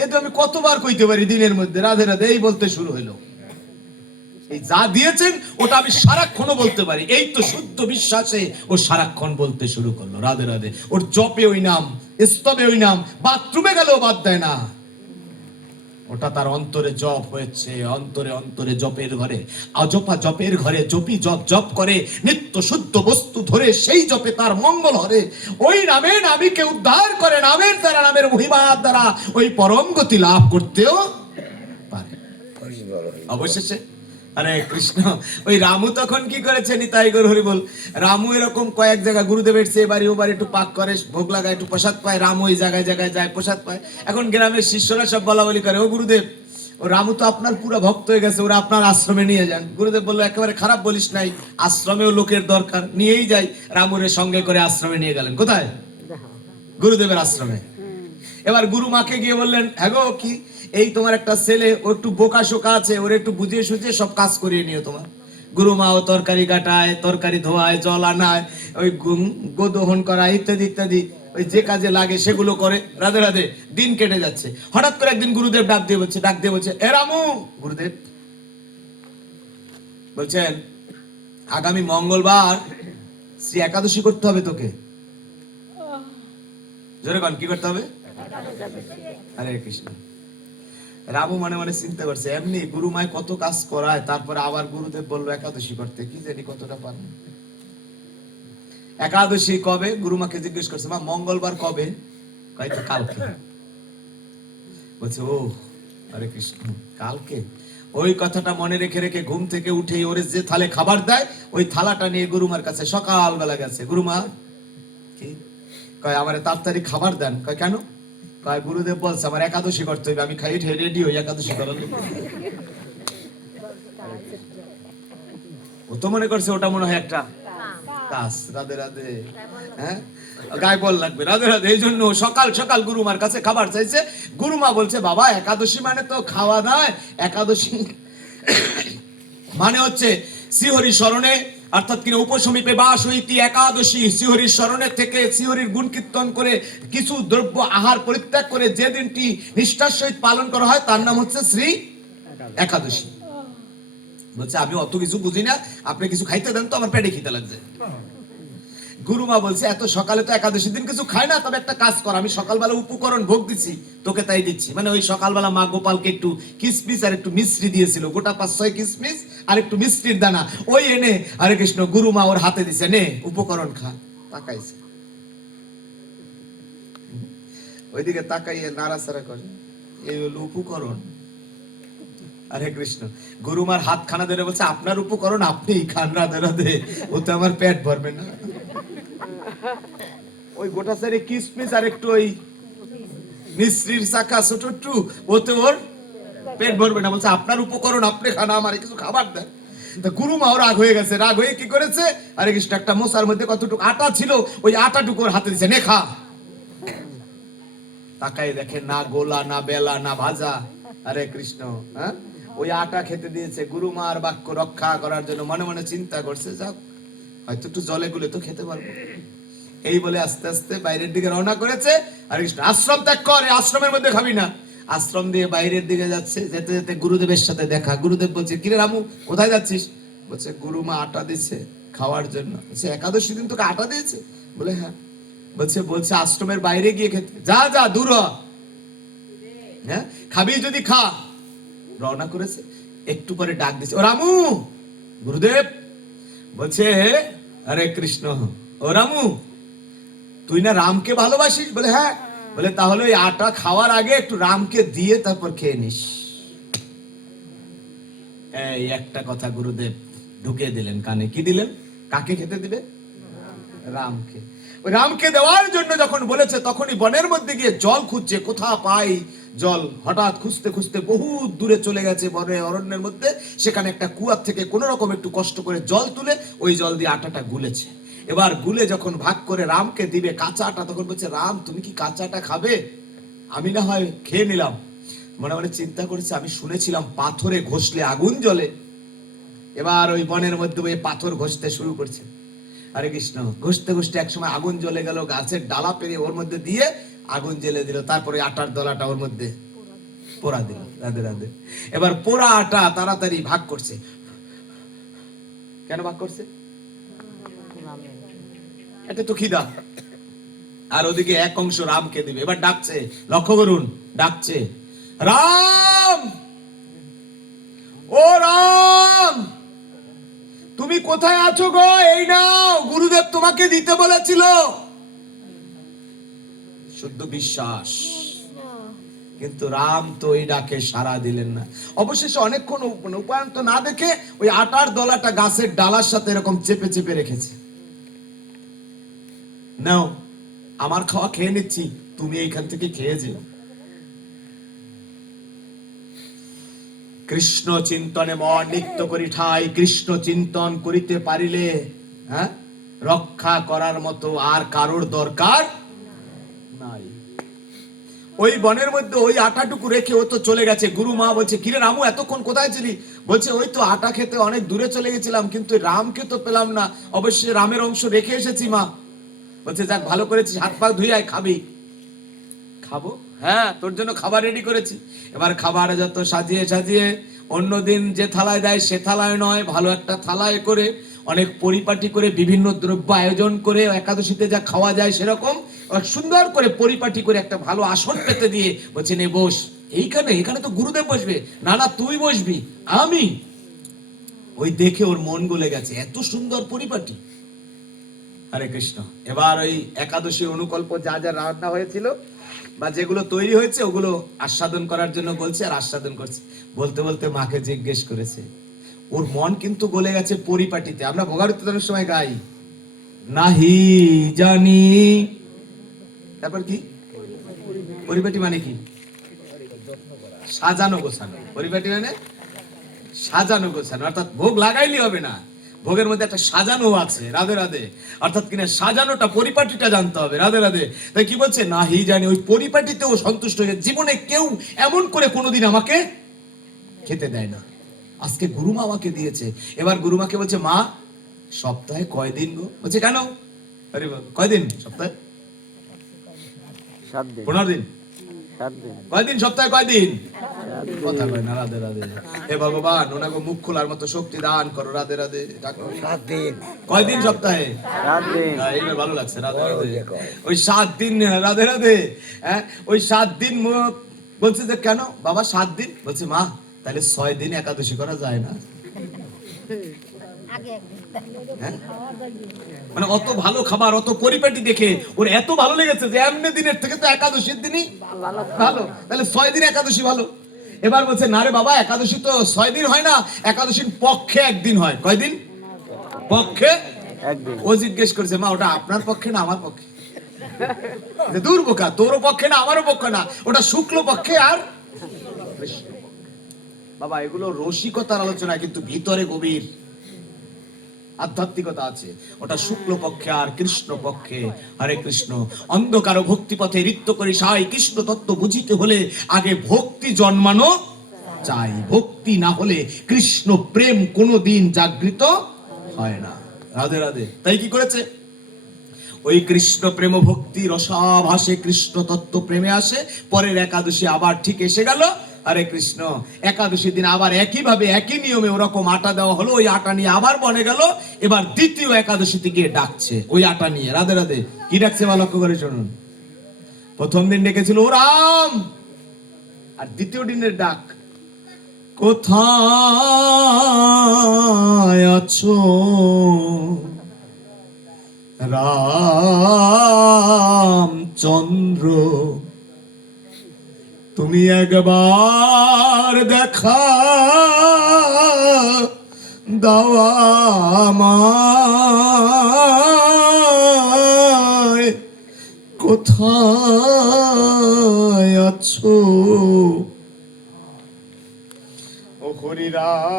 এ তো আমি কতবার কইতে পারি দিনের মধ্যে, রাধে রাধে এই বলতে শুরু হইলো। এই যা দিয়েছেন ওটা আমি সারাক্ষণ বলতে পারি। এই তো শুদ্ধ বিশ্বাসে ও সারাক্ষণ বলতে শুরু করলো, রাধে রাধে। ওর জপে ওই নাম, স্তবে ওই নাম, বাথরুমে গেলেও বাদ দেয় না। ওটা তার অন্তরে জপ হয়েছে, অন্তরে অন্তরে জপের ঘরে, অজপা জপের ঘরে জপি জপ জপ করে নিত্য শুদ্ধ বস্তু ধরে সেই জপে তার মঙ্গল হরে। ওই নামে নামীকে উদ্ধার করে, নামের দ্বারা, নামের মহিমার দ্বারা ওই পরম গতি লাভ করতেও পারে অবশেষে। হরে কৃষ্ণ। ওই রামু তখন কি করেছে, নিতাই গৌর হরি বল। রামু এরকম কয়েক জায়গায় গুরুদেবের সে বাড়ি ও বাড়ি একটু পাক করে, ভোগ লাগায়, একটু প্রসাদ পায়। রামু ওই জায়গায় জায়গায় যায়, প্রসাদ পায়। এখন গ্রামের শিষ্যরা সব বলা বলি করে, ও গুরুদেব ও রামু তো আপনার পুরো ভক্ত হয়ে গেছে, ওরা আপনার আশ্রমে নিয়ে যান। গুরুদেব বললো, একেবারে খারাপ বলিস নাই, আশ্রমেও লোকের দরকার, নিয়েই যাই। রামুরের সঙ্গে করে আশ্রমে নিয়ে গেলেন। কোথায়? গুরুদেবের আশ্রমে। এবার গুরু মাকে গিয়ে বললেন, হ্যাঁ গো কি, এই তোমার একটা ছেলে, ও একটু বোকা শোকা আছে, ওর একটু বুঝিয়ে সুঝিয়ে সব কাজ করিয়ে নিও তোমার। গুরু মা ও তরকারি কাটায়, তরকারি ধোয়ায়, জল আনায়, ওই গোদহন করায়, ইত্যাদি ইত্যাদি, ওই যে কাজে লাগে সেগুলো করে। রাধে রাধে দিন কেটে যাচ্ছে। হঠাৎ করে একদিন গুরুদেব ডাক দিয়ে বলছে, এ রামু। গুরুদেব বলছেন, আগামী মঙ্গলবার শ্রী একাদশী করতে হবে তোকে। জোরে কন, কি করতে হবে? হরে কৃষ্ণ। রামু মনে মনে চিন্তা করছে, এমনি গুরু মায় কত কাজ করায়, তারপরে আবার গুরুদেব বললো একাদশী করতে, কি জানি কতটা পারেন। একাদশী কবে? গুরুমাকে জিজ্ঞেস করছে, মা মঙ্গলবার কবে? হয়তো কালকে। বলছে, ও হরে কৃষ্ণ, কালকে। ওই কথাটা মনে রেখে রেখে ঘুম থেকে উঠে ওরে যে থালে খাবার দেয়, ওই থালাটা নিয়ে গুরুমার কাছে সকালবেলা গেছে। গুরুমা কি কয়, আমারে তাড়াতাড়ি খাবার দেন। কয় কেন? কয় গুরুদেব বলছে আমার একাদশী করতে হবে, আমি খাই রেডি হই একাদশী করার। ও তো মনে করছে ওটা মনে হয় একটা কাজ। রাধে রাধে। হ্যাঁ, গায়ে বল লাগবে, রাধে রাধে। এই জন্য সকাল সকাল গুরুমার কাছে খাবার চাইছে। গুরুমা বলছে, বাবা একাদশী মানে তো খাওয়া নয়, একাদশী মানে হচ্ছে শ্রীহরি স্মরণে, অর্থাৎ কিনা উপসমীপে বাস হইতি একাদশী, শ্রীহরির স্মরণে থেকে শ্রীহরির গুণ কীর্তন করে কিছু দ্রব্য আহার পরিত্যাগ করে যে দিনটি নিষ্ঠার সহিত পালন করা হয় তার নাম হচ্ছে শ্রী একাদশী। বলছে, আমি অত কিছু বুঝি না, আপনি কিছু খাইতে দেন তো, আমার পেটে খিদে লাগছে। গুরুমা বলছে, এত সকালে তো একাদশী দিন কিছু খায় না, তবে একটা কাজ কর, আমি সকালবেলা উপকরণ ভোগ দিচ্ছি, তোকে তাই দিচ্ছি। মানে ওই সকালবেলা মা গোপালকে একটু কিসমিস আর একটু মিশ্রি দিয়েছিল, গোটা 5-6 কিসমিস আর একটু মিশ্রির দানা, ওই এনে হরে কৃষ্ণ গুরুমা ওর হাতে দিছে, নে উপকরণ খা। তাকাইছে, ওইদিকে তাকাইয়ে নাড়াচাড়া করে, এই হলো উপকরণ। হরে কৃষ্ণ। গুরুমার হাত খানা ধরে বলছে, আপনার উপকরণ আপনি খান, রাধে রাধে, ওতে আমার পেট ভরবে না। ওই গোটা সারি কিসমিস আর একটু ওই মিশ্রির চাকা ছোট একটু, ওতে ওর পেট ভরবে না। বলছে, আপনার উপকরণ আপনি খান, আমার কিছু খাবার দেন। গুরুমাও রাগ হয়ে গেছে। রাগ হয়ে কি করেছে, হরে কৃষ্ণ, একটা মোসার মধ্যে কতটুকু আটা ছিল, ওই আটাটুকু ওর হাতে দিচ্ছে, নে খা। তাকাই দেখে না গোলা, না বেলা, না ভাজা। হরে কৃষ্ণ। হ্যাঁ, ওই আটা খেতে দিয়েছে। গুরুমার বাক্য রক্ষা করার জন্য মনে মনে চিন্তা করছে, যাক হয়তো একটু জলে গুলে তো খেতে পারবো। এই বলে আস্তে আস্তে বাইরের দিকে রওনা করেছে। হরে কৃষ্ণ। আশ্রম ত্যাগ করে, আশ্রমের মধ্যে খাবি না। আশ্রম দিয়ে বাইরের দিকে যাচ্ছে, যেতে যেতে গুরুদেবের সাথে দেখা। গুরুদেব বলছে, কিরে রামু কোথায় যাচ্ছিস? বলছে, গুরুমা আটা দিচ্ছে খাওয়ার জন্য। বলছে, একাদশী দিন তোকে আটা দিয়েছে? বলে, হ্যাঁ। বলছে আশ্রমের বাইরে গিয়ে খেতে। যা যা দূর হ, হ্যাঁ খাবি যদি খা। রওনা করেছে। একটু পরে ডাক দিছে, ও রামু। গুরুদেব বলছে, হরে কৃষ্ণ, ও রামু তুই না রামকে ভালোবাসিস? বলে, হ্যাঁ। বলে, তাহলে ওই আটা খাওয়ার আগে একটু রামকে দিয়ে তারপর খেয়ে নিস। এই একটা কথা গুরুদেব ঢুকিয়ে দিলেন কানে। কি দিলেন? কাকে খেতে দিবে? রামকে। ওই রামকে দেওয়ার জন্য যখন বলেছে তখনই বনের মধ্যে গিয়ে জল খুঁজছে, কোথা পাই জল। হঠাৎ খুঁজতে খুঁজতে বহু দূরে চলে গেছে বনে অরণ্যের মধ্যে, সেখানে একটা কুয়ার থেকে কোন রকম একটু কষ্ট করে জল তুলে ওই জল দিয়ে আটাটা গুলেছে। এবার গুলে যখন ভাগ করে রামকে দিবে কাঁচা আটা, তখন বলছে, রাম তুমি কি কাঁচা আটা খাবে? আমি না হয় খেয়ে নিলাম। মনে মনে চিন্তা করেছে, আমি শুনেছিলাম পাথরে ঘষলে আগুন জ্বলে। এবার ওই বনের মধ্যে ওই পাথর ঘষতে শুরু করছে। হরে কৃষ্ণ, ঘষতে ঘষতে একসময় আগুন জ্বলে গেল, গাছের ডালা পেরে ওর মধ্যে দিয়ে আগুন জ্বেলে দিল, তারপরে আটার দলাটা ওর মধ্যে পোড়া দিল। রাধে রাধে। এবার পোড়া আটা তাড়াতাড়ি ভাগ করছে। কেন ভাগ করছে? এটা তো খিদা। আর ওদিকে এক অংশ রামকে দিবে। এবার ডাকছে, লক্ষ্য করুন, ডাকছে, রাম, ও রাম, তুমি কোথায় আছো গো? এই নাও, গুরুদেব তোমাকে দিতে বলেছিল। শুদ্ধ বিশ্বাস। কিন্তু রাম তো ওই ডাকে সাড়া দিলেন না। অবশেষে অনেকক্ষণ উপায়ন্ত না দেখে ওই আটার দলাটা গাছের ডালার সাথে এরকম চেপে চেপে রেখেছে। নাও, আমার খাওয়া খেয়ে নিচ্ছি, তুমি এইখান থেকে খেয়ে যেও। কৃষ্ণ চিন্তনে মন নিত্য করি ঠাই, কৃষ্ণ চিন্তন করিতে পারিলে রক্ষা করার মতো আর কারোর দরকার নাই। ওই বনের মধ্যে ওই আটাটুকু রেখে ও তো চলে গেছে। গুরু মা বলছে, কিরে রামু, এতক্ষণ কোথায় ছিলি? বলছে, ওই তো আটা খেতে অনেক দূরে চলে গেছিলাম, কিন্তু রামকে তো পেলাম না। অবশ্যই রামের অংশ রেখে এসেছি মা। বলছে, যাক ভালো করেছিস, হাত পা ধুই আয়, খাবি। খাবো? হ্যাঁ, তোর জন্য খাবার রেডি করেছি। এবার খাবার যত সাজিয়ে সাজিয়ে, অন্যদিন যে থালায় দেয় সে থালায় নয়, ভালো একটা থালায় করে অনেক পরিপাটি করে বিভিন্ন দ্রব্য আয়োজন করে, একাদশীতে যা খাওয়া যায় সেরকম সুন্দর করে পরিপাটি করে একটা ভালো আসন পেতে দিয়ে বলছে, নে বস এইখানে, এখানে তো গুরুদেব বসবে। না না, তুই বসবি। আমি ওই দেখে ওর মন গলে গেছে, এত সুন্দর পরিপাটি। হরে কৃষ্ণ। এবার ওই একাদশী অনুকল্প যা যা রান্না হয়েছিল বা যেগুলো তৈরি হয়েছে ওগুলো আস্বাদন করার জন্য বলছে, আর আস্বাদন করছে। বলতে বলতে মাকে জিজ্ঞেস করেছে, ওর মন কিন্তু গলে গেছে পরিপাটিতে। আমরা ভোগারতির সময় গাই, নাহি জানি, তারপর কি? পরিপাটি মানে কি? সাজানো গোছানো। পরিপাটি মানে সাজানো গোছানো, অর্থাৎ ভোগ লাগাইলে হবে না, ভোগের মধ্যে একটা সাজানো আছে। রাধে রাধে। অর্থাৎ কিনা সাজানোটা, পরিপাটিটা জানতে হবে। রাধে রাধে। তাই কি বলছে, নাহি জানি, ওই পরিপাটিতেও সন্তুষ্ট হয়ে। জীবনে কেউ এমন করে কোনোদিন আমাকে খেতে দেয় না, আজকে গুরুমা আমাকে দিয়েছে। এবার গুরুমাকে বলছে, মা সপ্তাহে কয়দিন গো? বলছে, কেন? আরে কয়দিন সপ্তাহে? 7 দিন। 15 দিন। 7 দিন। কয়দিন সপ্তাহে? কয়দিন? কথা কয় না। রাধে রাধে। হে ভগবান, ওনাকে মুখ খোলার মতো শক্তি দান করো। রাধে রাধে। 7 দিন। কয়দিন সপ্তাহে? 7 দিন। এইবার ভালো লাগছে। রাধে রাধে। ওই 7 দিন। রাধে রাধে। হ্যাঁ, ওই 7 দিন। বলছে যে কেন বাবা 7 দিন? বলছে, মা তাহলে 6 দিন একাদশী করা যায় না? মানে অত ভালো খাবার, অত পরিপাটি দেখে ওর এত ভালো লেগেছে যে এমনি দিনের থেকে তো একাদশীর দিনই ভালো, তাহলে 6 দিন একাদশী ভালো। এবার বলছে, না রে বাবা, একাদশী তো 6 দিন হয় না, একাদশীর পক্ষে একদিন হয়। কয়দিন? পক্ষে একদিন। ও জিজ্ঞেস করেছে, মা ওটা আপনার পক্ষে না আমার পক্ষে? দূর বোকা, তোরও পক্ষে না আমারও পক্ষে না, ওটা শুক্ল পক্ষে আর বাবা। এগুলো রসিকতার আলোচনা, কিন্তু ভিতরে গভীর আধ্যাত্মিকতা আছে। ওটা শুক্ল পক্ষে আর কৃষ্ণ পক্ষে। হরে কৃষ্ণ। অন্ধকার ভক্তিপথে ঋত্য করে সাই কৃষ্ণ তত্ত্ব বুঝিতে হলে আগে ভক্তি জন্মানো চাই। ভক্তি না হলে কৃষ্ণ প্রেম কোনোদিন জাগৃত হয় না। রাধে রাধে। তাই কি করেছে, ওই কৃষ্ণ প্রেম ভক্তি রসাভাসে কৃষ্ণ তত্ত্ব প্রেমে আসে। পরের একাদশী আবার ঠিক এসে গেল। হরে কৃষ্ণ। একাদশী দিন আবার একইভাবে একই নিয়মে ওরকম আটা দেওয়া হলো, ওই আটা নিয়ে আবার বনে গেল। এবার দ্বিতীয় একাদশীতে গিয়ে ডাকছে ওই আটা নিয়ে। রাধে রাধে। কি ডাকছে বা লক্ষ্য করে শুনুন। প্রথম দিন ডেকেছিল ও রাম, আর দ্বিতীয় দিনের ডাক, কোথায় আছো রামচন্দ্র, তুমি একবার দেখা দাও আমায়। কোথায় আছো ও হরি রামচন্দ্র,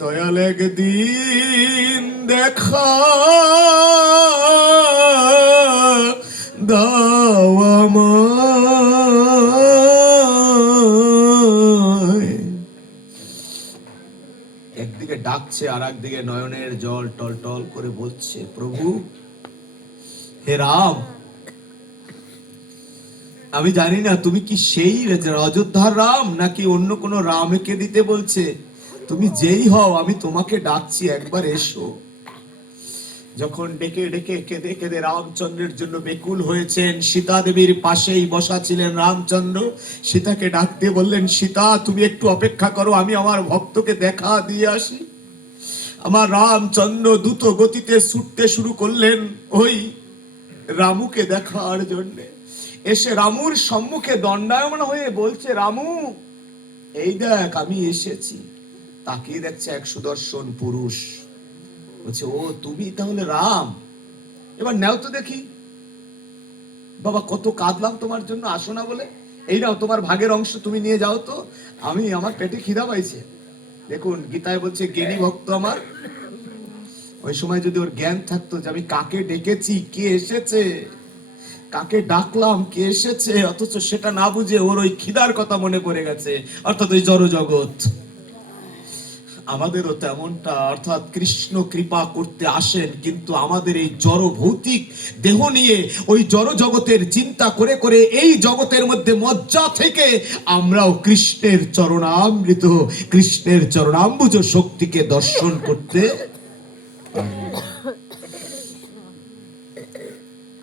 দয়াল একদিন দেখা দাও আমায়। একদিকে ডাকছে আর একদিকে নয়নের জল টল টল করে বলছে, প্রভু হে রাম, আমি জানি না তুমি কি সেই অযোধ্যার রাম নাকি অন্য কোন রামকে দিতে বলছে। তুমি যেই হও আমি তোমাকে ডাকছি, একবার এসো। যখন ডেকে ডেকে কেঁদে কেঁদে রামচন্দ্রের জন্য বেকুল হয়েছেন, সীতা দেবীর পাশেই বসা ছিলেন রামচন্দ্র। সীতাকে ডাকতে বললেন, সীতা তুমি একটু অপেক্ষা করো, আমি আমার ভক্তকে দেখা দিয়ে আসি। আমার রামচন্দ্র দ্রুত গতিতে ছুটতে শুরু করলেন ওই রামুকে দেখার জন্যে। এসে রামুর সম্মুখে দণ্ডায়মান হয়ে বলছে, রামু এই দেখ আমি এসেছি। তাকিয়ে দেখছে এক সুদর্শন পুরুষ। বলছে, ও তুমি তাহলে রাম, এবার নাও তো দেখি। বাবা কত কাঁদলাম তোমার জন্য, আসো না বলে। এই নাও তোমার ভাগের অংশ, তুমি নিয়ে যাও তো, আমি আমার পেটে খিদা পাইছে। দেখুন গীতায় বলছে, জ্ঞানী ভক্ত আমার। ওই সময় যদি ওর জ্ঞান থাকতো যে আমি কাকে ডেকেছি, কে এসেছে, কাকে ডাকলাম, কে এসেছে, অথচ সেটা না বুঝে ওর ওই খিদার কথা মনে পড়ে গেছে, অর্থাৎ ওই জড় জগৎ। আমাদেরও তেমনটা, অর্থাৎ কৃষ্ণ কৃপা করতে আসেন, কিন্তু আমাদের এই জড় ভৌতিক দেহ নিয়ে ওই জড় জগতের চিন্তা করে করে এই জগতের মধ্যে মজ্জা থেকে আমরাও কৃষ্ণের চরণামৃত, কৃষ্ণের চরণাম্বুজ শক্তিকে দর্শন করতে।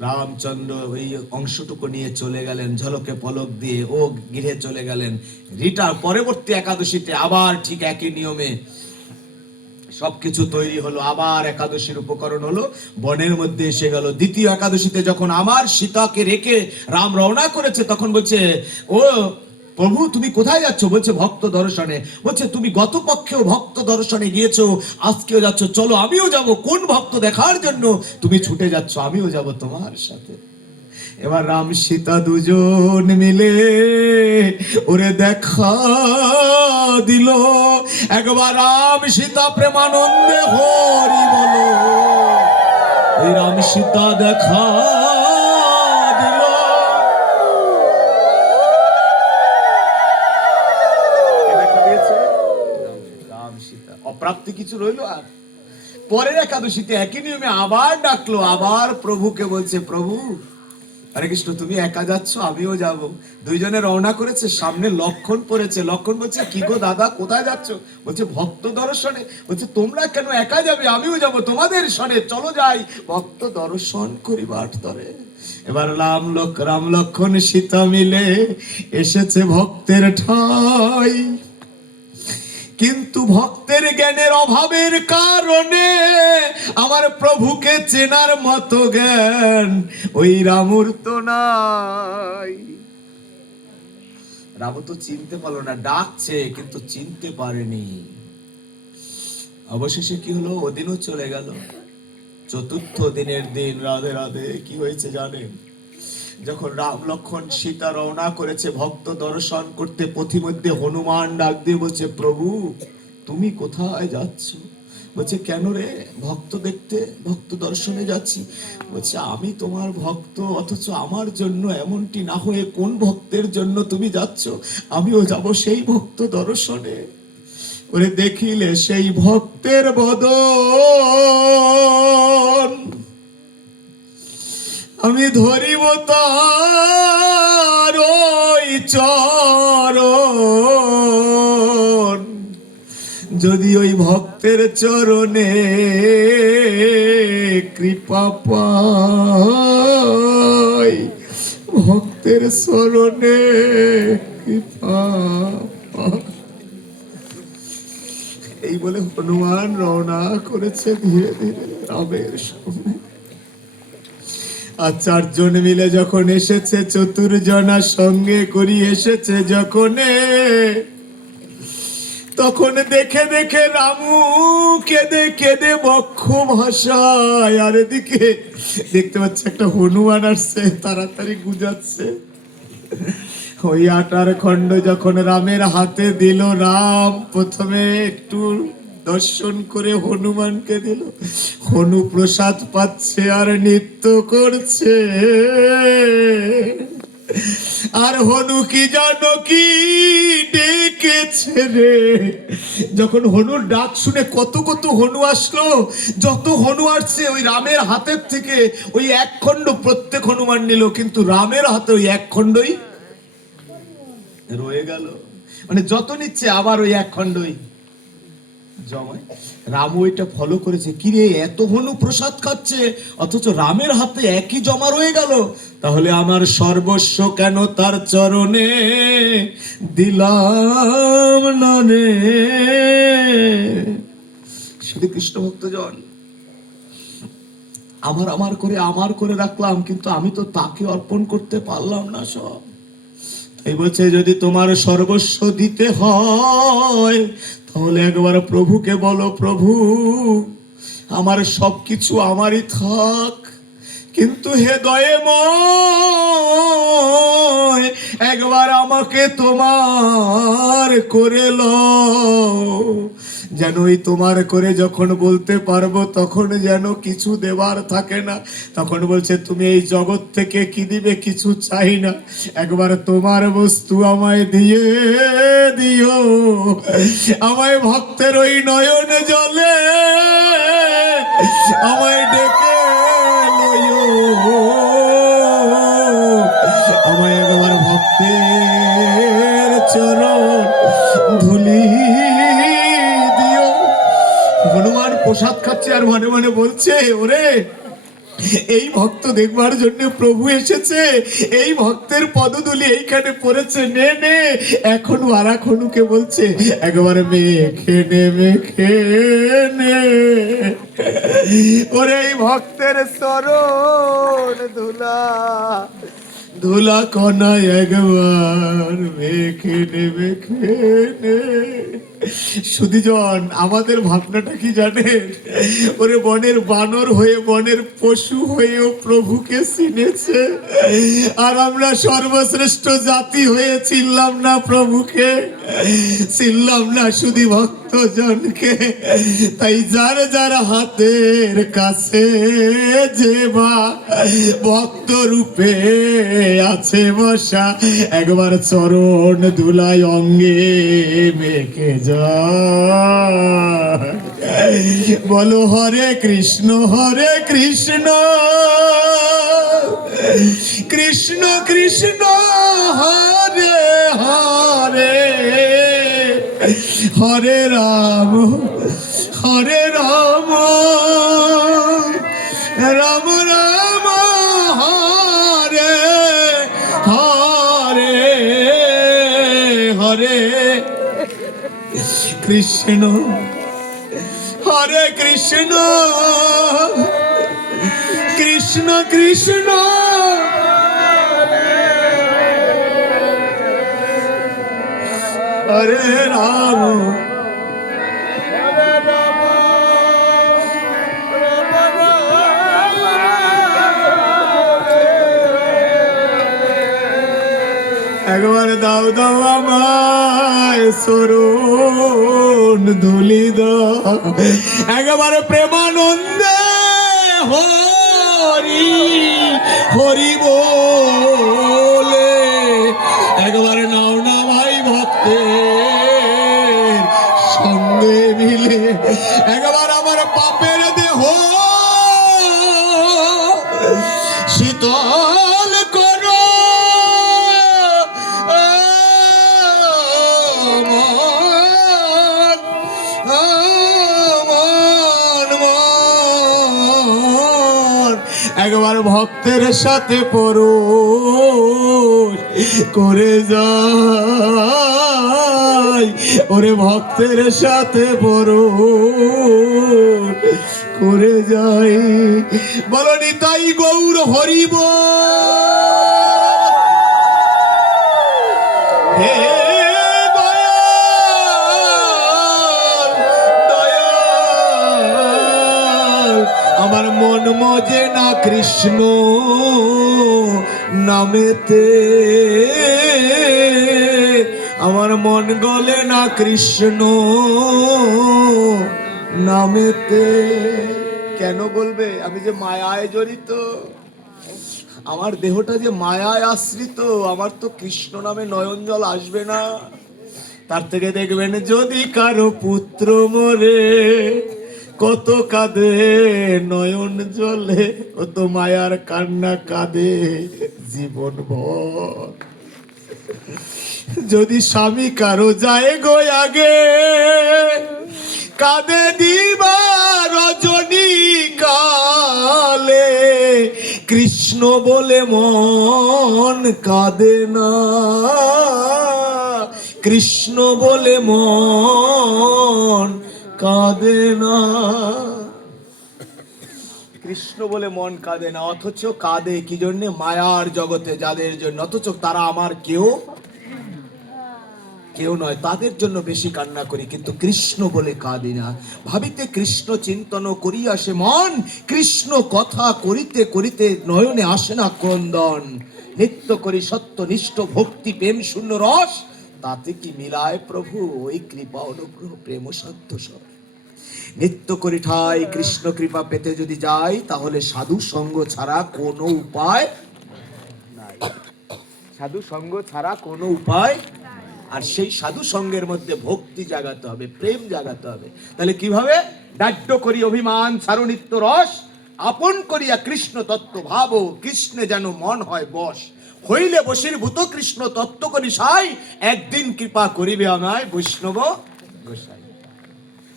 রামচন্দ্র ওই অংশটুকু নিয়ে চলে গেলেন, ঝলকে পলক দিয়ে ও গৃহে চলে গেলেন। রিটার পরবর্তী একাদশীতে আবার ঠিক একই নিয়মে সবকিছু তৈরি হলো, আবার একাদশীর উপকরণ হলো, বনের মধ্যে এসে গেল। দ্বিতীয় একাদশীতে যখন আমার সীতাকে রেখে রাম রওনা করেছে, তখন বলছে, ও প্রভু তুমি কোথায় যাচ্ছ? বলছে, ভক্ত দর্শনে। বলছে, তুমি গত পক্ষেও ভক্ত দর্শনে গিয়েছো, আজকেও যাচ্ছ, চলো আমিও যাব। কোন ভক্ত দেখার জন্য তুমি ছুটে যাচ্ছ? আমিও যাব তোমার সাথে। এবার রাম সীতা দুজন মিলে ওরে দেখা দিল। একবার রাম সীতা প্রেমানন্দে হরি বলো, ওই রাম সীতা দেখা দিল। দেখা দিয়েছে রাম সীতা, অপ্রাপ্তি কিছু রইলো? আর পরের একাদশীতে একই নিয়মে আবার ডাকলো, আবার প্রভুকে বলছে, প্রভু হরে কৃষ্ণ তুমি একা যাচ্ছ, আমিও যাব। দুইজনে রওনা করেছে, সামনে লক্ষণ পড়েছে। লক্ষণ বলছে, কি গো দাদা কোথায় যাচ্ছ? বলছে, ভক্ত দর্শনে। বলছে, তোমরা কেন একা যাবে? আমিও যাব তোমাদের সনে, চলো যাই ভক্ত দর্শন করিবার তরে। এবার রাম লক্ষণ সীতা মিলে এসেছে ভক্তের ঠাই, কিন্তু ভক্তের জ্ঞানের অভাবের কারণে আমার প্রভুকে চেনার মতো জ্ঞান ওই রামুর তো নাই। রামু তো চিনতে পারলো না, ডাকছে কিন্তু চিনতে পারেনি। অবশেষে কি হলো? ওদিনও চলে গেল। চতুর্থ দিনের দিন, রাধে রাধে, কি হয়েছে জানেন? যখন রাম লক্ষণ সীতা রওনা করেছে ভক্ত দর্শন করতে, পথিমধ্যে হনুমান ডাক দিয়ে বলছে, প্রভু তুমি কোথায় যাচ্ছ? বলছে, কেন রে? ভক্ত দেখতে, ভক্ত দর্শনে যাচ্ছি। বলছে, আমি তোমার ভক্ত, অথচ আমার জন্য এমনটি না হয়ে কোন ভক্তের জন্য তুমি যাচ্ছ? আমিও যাব সেই ভক্ত দর্শনে। ওরে দেখিলে সেই ভক্তের বদন, আমি ধরিব তার ওই চরণ, যদি ওই ভক্তের চরণে কৃপা পাই, ভক্তের চরণে কৃপা পাই। এই বলে হনুমান রওনা করেছে ধীরে ধীরে রামের সামনে। আর চারজন মিলে যখন এসেছে, চতুর্জনা সঙ্গে করি এসেছে যখন, তখন দেখে দেখে রামু কেঁদে কেঁদে বক্ষ ভাষায়, আর এদিকে দেখতে পাচ্ছে একটা হনুমান আসছে, তাড়াতাড়ি গুজাচ্ছে। ওই আটার খণ্ড যখন রামের হাতে দিল, রাম প্রথমে একটু দর্শন করে হনুমানকে দিল। হনু প্রসাদ পাচ্ছে আর নৃত্য করছে। আর হনু কি জানো কি ডেকেছে রে। যখন হনুর ডাক শুনে কত কত হনু আসলো, যত হনু আসছে ওই রামের হাতের থেকে ওই এক খণ্ড প্রত্যেক হনুমান নিল, কিন্তু রামের হাতে ওই এক খণ্ডই রয়ে গেল। মানে যত নিচ্ছে আবার ওই এক খণ্ডই জমায়। রামও এটা ফলো করেছে, কিরে এত হনু প্রসাদ খাচ্ছে অথচ রামের হাতে একই জমা রয়ে গেল, তাহলে আমার সর্বস্ব কেন তার চরণে দিলাম না রে। শুধু কৃষ্ণ ভক্তজন আমার করে রাখলাম, কিন্তু আমি তো তাকে অর্পণ করতে পারলাম না সব। এই বলছে যদি তোমার সর্বস্ব দিতে হয় তাহলে একবার প্রভুকে বলো, প্রভু আমার সবকিছু আমারই থাক, কিন্তু হে দয়াময় একবার আমাকে তোমার করে লও। যেন ওই তোমার করে যখন বলতে পারবো তখন যেন কিছু দেবার থাকে না। তখন বলছে তুমি এই জগৎ থেকে কি দিবে, কিছু চাই না, একবার তোমার বস্তু আমায় দিয়ে দিও। আমায় ভক্তের ওই নয়ন জলে আমায় ডেকে লইও, আমায় একবার ভক্তের চরণ ধুলি দিও। হনুমান প্রসাদ খাচ্ছে আর মনে মনে বলছে, ওরে এই ভক্ত দেখবার জন্য প্রভু এসেছে, এই ভক্তের পদধূলি এইখানে পড়েছে, নে নে। এখন আরাক হনুকে বলছে একবার মেখে নে, মেখে নে। ওরে এই ভক্তের চরণ ধুলা ধুলা কণা একবার মেখে নে, মেখে নে। সুধীজন আমাদের ভাবনাটা কি জানেন, ওরে বনের বানর হয়ে বনের পশু হয়েও প্রভুকে চিনেছে, আর আমরা সর্বশ্রেষ্ঠ জাতি হয়ে চিনলাম না প্রভুকে, চিনলাম না শুধু ভক্তজনকে। তাই যার যার হাতের কাছে যে বা ভক্ত রূপে আছে বসা, একবার চরণ ধুলায় অঙ্গে মেখে যা। বলো হরে কৃষ্ণ কৃষ্ণ কৃষ্ণ হরে হরে, হরে রাম রাম রাম হরে হরে, হরে কৃষ্ণ হরে কৃষ্ণ কৃষ্ণ কৃষ্ণ হরে রাম একবার দাও দাও আমায় সরণ ধুলি দাও, একবার প্রেমানন্দে হরি হরি বলে, একবার নাও না ভাই ভক্তের সঙ্গে মিলে, একবার আমার পাপের দেহ শীতল করো। একবার ভক্তের সাথে পরশ করে যাই, ওরে ভক্তের সাথে পরশ করে যাই। বলো নিতাই গৌর হরিব, হে দয়াল আমার মন মজে না কৃষ্ণ নামেতে, আমার মন গলে না কৃষ্ণ নামেতে। কেন বলবে? আমি যে মায়ায় জড়িত, আমার দেহটা যে মায়ায় আশ্রিত, আমার তো কৃষ্ণ নামে নয়ন জল আসবে না। তার থেকে দেখবেন যদি কারো পুত্র মরে কত কাঁদে নয়ন জলে, ও তো মায়ার কান্না কাঁদে জীবন ভর। যদি স্বামী কারো যায় গো আগে, কাঁদে দিবা রজনী কালে, কৃষ্ণ বলে মন কাঁদে না, কৃষ্ণ বলে মন কাঁদে না, কৃষ্ণ বলে মন কাঁদে না। অথচ কাঁদে কি জন্যে? মায়ার জগতে যাদের জন্য, অথচ তারা আমার কেউ নয়, তাদের জন্য বেশি কান্না করি, কিন্তু কৃষ্ণ বলে কাঁদি না। ভাবিতে কৃষ্ণ চিন্তন করিয়া সে মন, কৃষ্ণ কথা করিতে করিতে নয়নে আসে না ক্রন্দন। নিত্য করি সত্যনিষ্ঠ ভক্তি প্রেম শূন্য রস, তাতে কি মিলায় প্রভু ওই কৃপা অনুগ্রহ প্রেম সাধ্য স্বর। নিত্য করি ঠাই কৃষ্ণ কৃপা পেতে যদি যাই, তাহলে সাধু সঙ্গ ছাড়া কোনো উপায় নাই, সাধু সঙ্গ ছাড়া কোনো উপায়। আর সেই সাধু সঙ্গের মধ্যে ভক্তি জাগাতে হবে, প্রেম জাগাতে হবে। তাহলে কিভাবে? দাহ্য করি অভিমান ছাড়ো নিত্য রস, আপন করিয়া কৃষ্ণ তত্ত্ব ভাবো, কৃষ্ণে যেন মন হয় বশ। হইলে বশীভূত কৃষ্ণ তত্ত্ব করি সাই, একদিন কৃপা করিবে আমায় বৈষ্ণব গোসাই।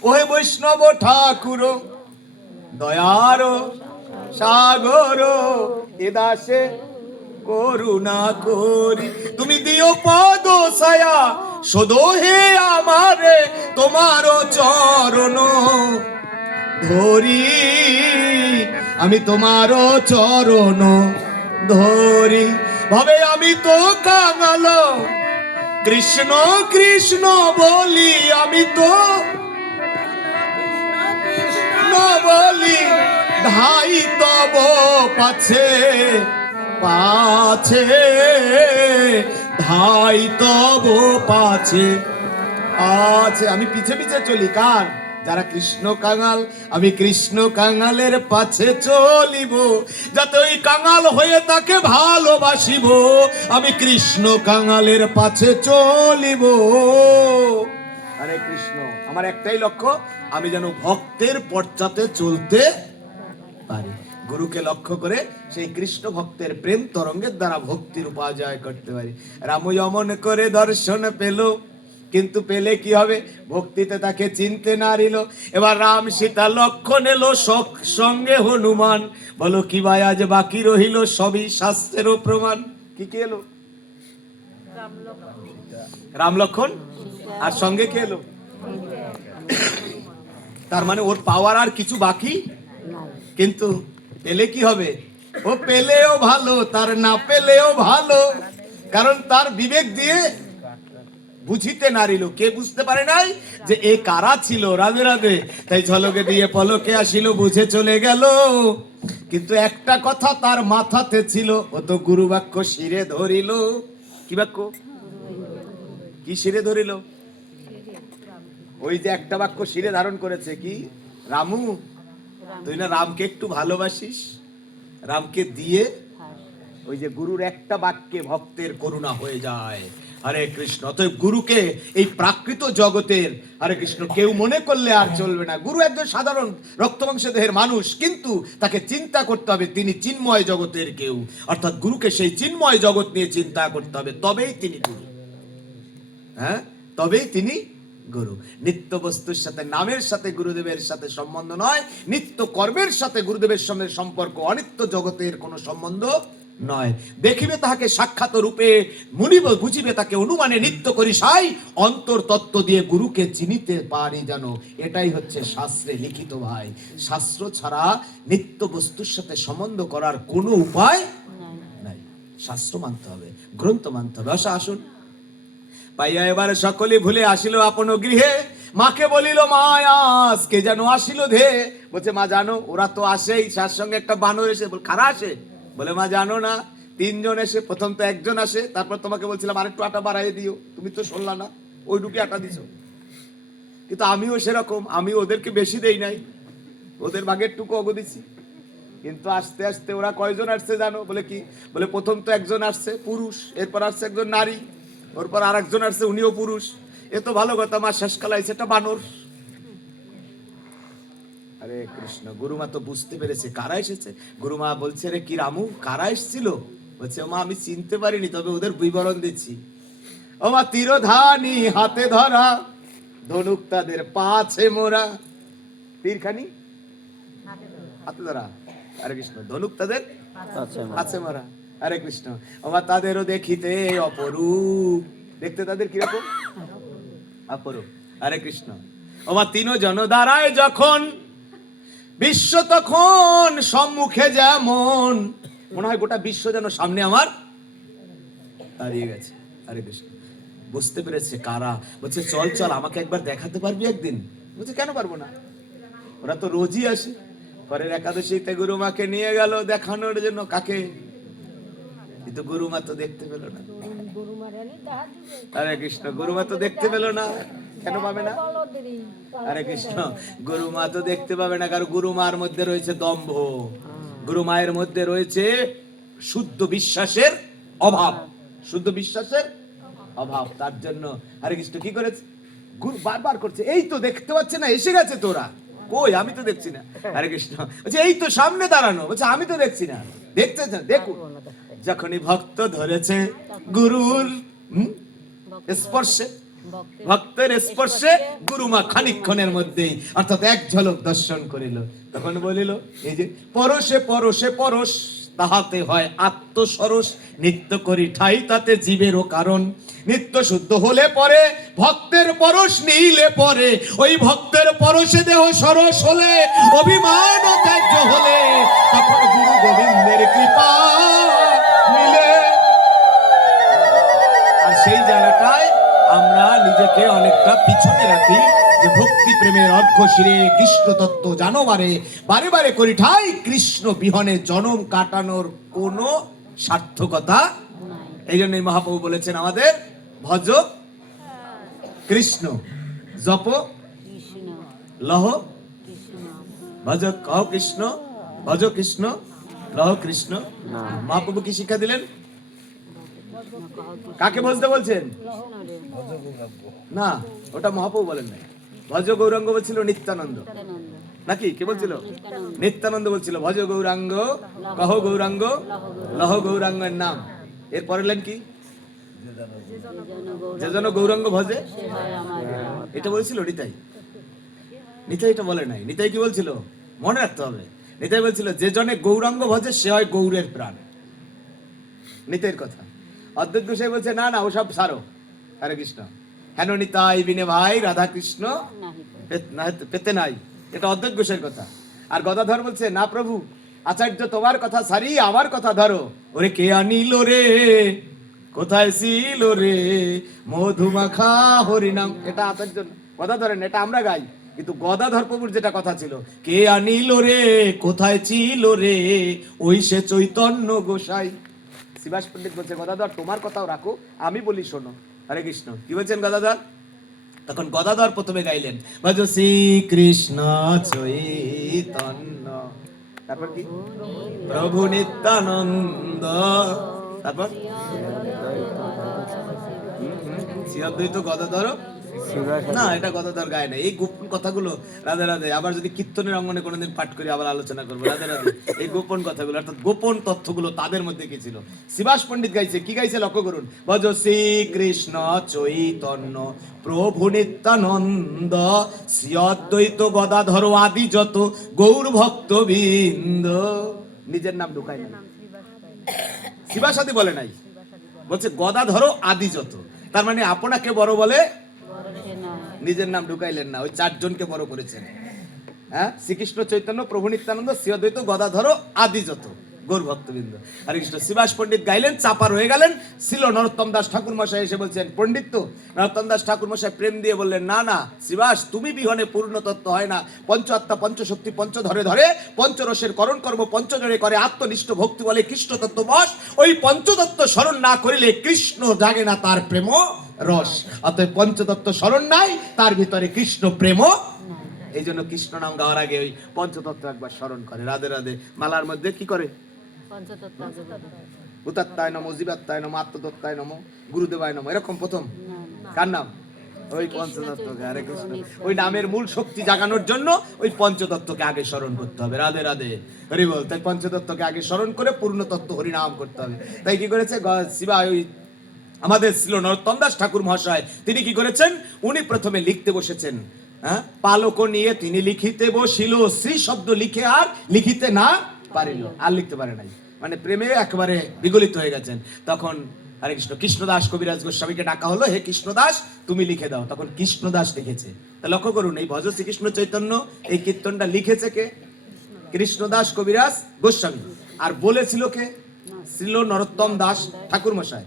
ওহে বৈষ্ণব ঠাকুর দয়ার সাগর, এ দাসে করুণা করি, তুমি দিও পদ ছায়া সদো হে আমারে, তোমার চরণ ধরি, আমি তোমার চরণ ধরি। ভাবে আমি তো কাঙাল, কৃষ্ণ কৃষ্ণ বলি, আমি তো বলি, ধাই তব পাছে পাছে, ধাই তব পাছে আছে। আমি পিছে পিছে চলি কার? যারা কৃষ্ণ কাঙাল, আমি কৃষ্ণ কাঙালের পাছে চলিব, যাতে ওই কাঙাল হয়ে তাকে ভালোবাসিব। আমি কৃষ্ণ কাঙালের পাছে চলিব। হরে কৃষ্ণ। আমার একটাই লক্ষ্য, আমি যেন ভক্তের পশ্চাতে চলতে পারি, গুরুকে লক্ষ্য করে সেই কৃষ্ণ ভক্তের প্রেম তরঙ্গের দ্বারা ভক্তির উপাজয় করতে পারি। রাম যমন করে দর্শন পেল, কিন্তু পেলে কি হবে? ভক্তিতে তাকে চিনতে নারিল। এবার রাম সীতা লক্ষণ এলো, সঙ্গে হনুমান, বলো কি ভাই আজ বাকি রহিল, সবই শাস্ত্রেরও প্রমাণ। কি কি এলো? রাম লক্ষণ, আর সঙ্গে কে এলো? তার মানে ওর পাওয়ার আর কিছু বাকি, কিন্তু পেলে কি হবে? ও পেলেও ভালো, তার না পেলেও ভালো, কারণ তার বিবেক দিয়ে বুঝিতে নারিল। কে বুঝতে পারে নাই যে এ কারা ছিল? রাধে রাধে। তাই ঝলকে দিয়ে পলকে আসিল, বুঝে চলে গেল। কিন্তু একটা কথা তার মাথাতে ছিল, ও তো গুরু বাক্য শিরে ধরিল। কি বাক্য? কি শিরে ধরিল? ওই যে একটা বাক্য শিরে ধারণ করেছে, কি? রামু, তুই না রামকে একটু ভালোবাসিস, রামকে দিয়ে ওই যে গুরুর একটা বাক্যে ভক্তের করুণা হয়ে যায়। হরে কৃষ্ণ। অতএব গুরুকে এই প্রাকৃত জগতের, হরে কৃষ্ণ, কেউ মনে করলে আর চলবে না। গুরু একজন সাধারণ রক্তমাংস দেহের মানুষ, কিন্তু তাকে চিন্তা করতে হবে তিনি চিন্ময় জগতের কেউ। অর্থাৎ গুরুকে সেই চিন্ময় জগৎ নিয়ে চিন্তা করতে হবে, তবেই তিনি গুরু। হ্যাঁ, তবেই তিনি গুরু। নিত্য বস্তুর সাথে, নামের সাথে গুরুদেবের সাথে সম্বন্ধ নয়, নিত্য কর্মের সাথে গুরুদেবের সঙ্গে সম্পর্ক, অনিত্য জগতের কোনো সম্বন্ধ নয়। দেখিবে তাহাকে সাক্ষাৎ রূপে, মুনিব বুঝিবে তাকে অনুমানে, নিত্য করি সাই অন্তর তত্ত্ব দিয়ে গুরুকে চিনিতে পারি যেন। এটাই হচ্ছে শাস্ত্রে লিখিত ভাই। শাস্ত্র ছাড়া নিত্য বস্তুর সাথে সম্বন্ধ করার কোনো উপায় নাই। শাস্ত্র মানতে হবে, গ্রন্থ মানতে হবে। আসুন পাইয়া এবার সকলে ভুলে আসিল আপন গৃহে, মাকে বলিল মা আজকে যেন আসিল ধে। বলছে মা জানো ওরা তো আসেই, তার সঙ্গে একটা বানর এসে কারা আসে? বলে মা জানো না, তিনজন এসে, প্রথম তো একজন আসে, তারপর তোমাকে বলছিলাম আরেকটু আটা বাড়াই দিও, তুমি তো শুনলা না, ওইটুকু আটা দিছো। কিন্তু আমিও সেরকম, আমি ওদেরকে বেশি দেই নাই, ওদের ভাগের টুকু অগো দিছি। কিন্তু আস্তে আস্তে ওরা কয়জন আসছে জানো? বলে কি? বলে প্রথম তো একজন আসছে পুরুষ, এরপর আসছে একজন নারী, ওরপর আর একজন আসছে উনিও পুরুষ। এ তো ভালো কথা, মা শেষকালে সেটা বানর। আরে কৃষ্ণ, গুরুমা তো বুঝতে পেরেছে কারা এসেছে। গুরুমা বলছে রে কি রামু, কারা এসেছিল? বলছে মা আমি চিনতে পারিনি, তবে ওদের বিবরণ দিচ্ছি। ও মা তীরধানী হাতে ধরা, ধনুক তাদের পাছে মোরা। তীরখানি হাতে ধরা, আরে কৃষ্ণ, ধনুক তাদের আছে মারা। আরে কৃষ্ণ, আমার তাদেরও দেখিতে অপরূপ, দেখতে তাদের কিরকম? অপরূপ। আরে কৃষ্ণ, আমার তিনজন দাঁড়ায় যখন, বিশ্ব তখন সম্মুখে যেমন, মনে হয় গোটা বিশ্ব যেন সামনে আমার দাঁড়িয়ে গেছে। আরে কৃষ্ণ, বুঝতে পেরেছে কারা। বলছে চল চল, আমাকে একবার দেখাতে পারবি একদিন? বলছে কেন পারবো না, ওরা তো রোজই আসে। পরের একাদশীতে গুরুমাকে নিয়ে গেল দেখানোর জন্য। কাকে? কিন্তু গুরুমা তো দেখতে পেল না। আরে কৃষ্ণ, গুরুমা তো দেখতে পেল না। কেন পাবে না? আরে কৃষ্ণ, গুরুমা তো দেখতে পাবে না, কারণ গুরুমার মধ্যে রয়েছে দম্ভ, গুরুমায়ের মধ্যে রয়েছে শুদ্ধ বিশ্বাসের অভাব, শুদ্ধ বিশ্বাসের অভাব। তার জন্য আরে কৃষ্ণ কি করেছে? গুরু বারবার করছে, এই তো দেখতে পাচ্ছে না, এসে গেছে তোরা, কই আমি তো দেখছি না। আরে কৃষ্ণ বলছে এই তো সামনে দাঁড়ানো, বলছে আমি তো দেখছি না, দেখতে দেখুন। যখনই ভক্ত ধরেছে গুরুর স্পর্শে, ভক্তের স্পর্শে, গুরুমা খানিকক্ষণের মধ্যেই অর্থাৎ এক ঝলক দর্শন করিল। তখন বলিল এই যে পরশে পরশে পরশ, তাহাতে হয় আত্মসরস, নিত্য করি ঠাই তাতে জীবেরও কারণ। নিত্য শুদ্ধ হলে পরে, ভক্তের পরশ নিলে পরে, ওই ভক্তের পরশে দেহ সরস হলে, অভিমান ত্যায্য হলে, তখন গুরু গোবিন্দের কৃপা মিলে। আর সেই জায়গাটায় আমরা নিজেকে অনেকটা পিছনে রাখি, যে ভক্তি প্রেমের অর্ঘ্য শিরে কৃষ্ণ তত্ত্ব জানো বারে, বারে বারে করি ঠাই কৃষ্ণ বিহনে জনম কাটানোর কোনো সার্থকতা। এই জন্যই মহাপ্রভু বলেছেন আমাদের ভজ কৃষ্ণ, জপ লহ, ভজ কহ কৃষ্ণ, ভজ কৃষ্ণ লহ কৃষ্ণ। মহাপ্রভু কি শিক্ষা দিলেন? কাকে বলতে বলছেন? না, ওটা মহাপ্রভু বলেন নাই। ভজ গৌরাঙ্গ বলছিল নিত্যানন্দ, নাকি কে বলছিল? নিত্যানন্দ বলছিল ভজ গৌরাঙ্গ, কহ গৌরাঙ্গ, লহ গৌরাঙ্গের নাম। এর পরের লাইন কি? যে জন গৌরাঙ্গ ভজে, এটা বলেছিল নিতাই। নিতাই এটা বলে নাই। নিতাই কি বলছিল? মনে রাখতে হবে। নিতাই বলছিল যে জনে গৌরাঙ্গ ভজে সে হয় গৌরের প্রাণ। নিতাইয়ের কথা। অদ্বৈত গোসাই বলছে না না, ওসব সারো। হরে কৃষ্ণ, হেন নিতাই বিনে ভাই রাধা কৃষ্ণ পেতে নাই, এটা অদ্বৈত গোসাইয়ের কথা। আর গদাধর বলছে না প্রভু, আচার্য তোমার কথা সারি আমার কথা ধরো। ওরে কে আনিল রে, কোথায় ছিল রে, মধুমাখা হরিনাম। এটা আচার্য গদাধরের, এটা আমরা গাই। কিন্তু গদাধর প্রভুর যেটা কথা ছিল, কে আনিল রে, কোথায় ছিল রে, ওই সে চৈতন্য গোসাই। শিবাস পণ্ডিত বলছে গদাধর তোমার কথাও রাখো, আমি বলি শোনো। হরে কৃষ্ণ, কি বলছেন গদাধর? তখন গদাধর প্রথমে গাইলেন ভজ শ্রী কৃষ্ণ চৈতন্য, তারপর কি? প্রভু নিত্যানন্দ, তারপর শ্রী অদ্বৈত গদাধর। না, এটা গদাধর গায় না। এই গোপন কথাগুলো রাধে রাধে, আবার যদি কীর্তনের অঙ্গনে কোনোদিন পাঠ করি আবার আলোচনা করবো। রাধে রাধে, এই গোপন কথাগুলো অর্থাৎ গোপন তথ্যগুলো তাদের মধ্যে কি ছিল? শিবাস পণ্ডিত গাইছে, কি গাইছে লক্ষ্য করুন। ভজ শ্রী কৃষ্ণ চৈতন্য প্রভু নিত্যানন্দ, শ্রী অদ্বৈত গদাধর আদি যত গৌর ভক্ত বৃন্দ। নিজের নাম ঢুকায় না, শিবাস আদি বলে নাই, বলছে গদাধর আদি যত। তার মানে আপনাকে বড় বলে, নিজের নাম ঢুকাইলেন না, ওই চারজনকে বড় করেছেন। হ্যাঁ, শ্রীকৃষ্ণ চৈতন্য প্রভু নিত্যানন্দ শ্রী অদ্বৈত গদাধর আদি যত, গৌর ভক্তবৃন্দ। হরে কৃষ্ণ। শ্রীবাস পণ্ডিত গাইলেন, চাপার হয়ে গেলেন। ছিল নরোত্তম দাস ঠাকুর মশাই এসে বলছেন পণ্ডিত তো। নরোত্তম দাস ঠাকুর মশাই প্রেম দিয়ে বললেন, না না শ্রীবাস, তুমি বিহনে পূর্ণ তত্ত্ব হয় না। পঞ্চ আত্মা পঞ্চশক্তি পঞ্চ ধরে ধরে পঞ্চরসের করণ কর্ম পঞ্চজনে করে আত্মনিষ্ঠ ভক্তি বলে কৃষ্ণ তত্ত্ব বশ। ওই পঞ্চতত্ত্ব স্মরণ না করিলে কৃষ্ণ জাগে না তার প্রেম রস। অতএব পঞ্চতত্ত্ব স্মরণ নাই, তার ভিতরে কৃষ্ণ প্রেম। এই জন্য কৃষ্ণ নাম গাওয়ার আগে ওই পঞ্চতত্ত্ব একবার স্মরণ করে। রাধে রাধে। মালার মধ্যে কি করে? উতাত্তায় নমো, জীবাত্তায় নমো, আত্মতত্ত্বায় নমো, গুরুদেবায় নমো, এরকম প্রথম কার নাম? ওই পঞ্চতত্ত্বকে। হরে কৃষ্ণ। ওই নামের মূল শক্তি জাগানোর জন্য ওই পঞ্চতত্ত্বকে আগে স্মরণ করতে হবে। রাধে রাধে। হরি বল। তাই পঞ্চতত্ত্বকে আগে স্মরণ করে পূর্ণ তত্ত্ব হরিনাম করতে হবে। তাই কি করেছে শিবা? ওই আমাদের ছিল নরোত্তম দাস ঠাকুর মহাশয়, তিনি কি করেছেন? উনি প্রথমে লিখতে বসেছেন। হ্যাঁ, পালক নিয়ে তিনি লিখিতে বসিল, শ্রী শব্দ লিখে আর লিখিতে না পারিল। আর লিখতে পারে নাই, মানে প্রেমে একেবারে বিগলিত হয়ে গেছেন। তখন হরে কৃষ্ণ, কৃষ্ণদাস কবিরাজ গোস্বামীকে ডাকা হলো, হে কৃষ্ণদাস তুমি লিখে দাও। তখন কৃষ্ণদাস লিখেছে। তা লক্ষ্য করুন, এই ভজ শ্রীকৃষ্ণ চৈতন্য এই কীর্তনটা লিখেছে কে? কৃষ্ণদাস কবিরাজ গোস্বামী। আর বলেছিল কে? ছিল নরোত্তম দাস ঠাকুর মশাই।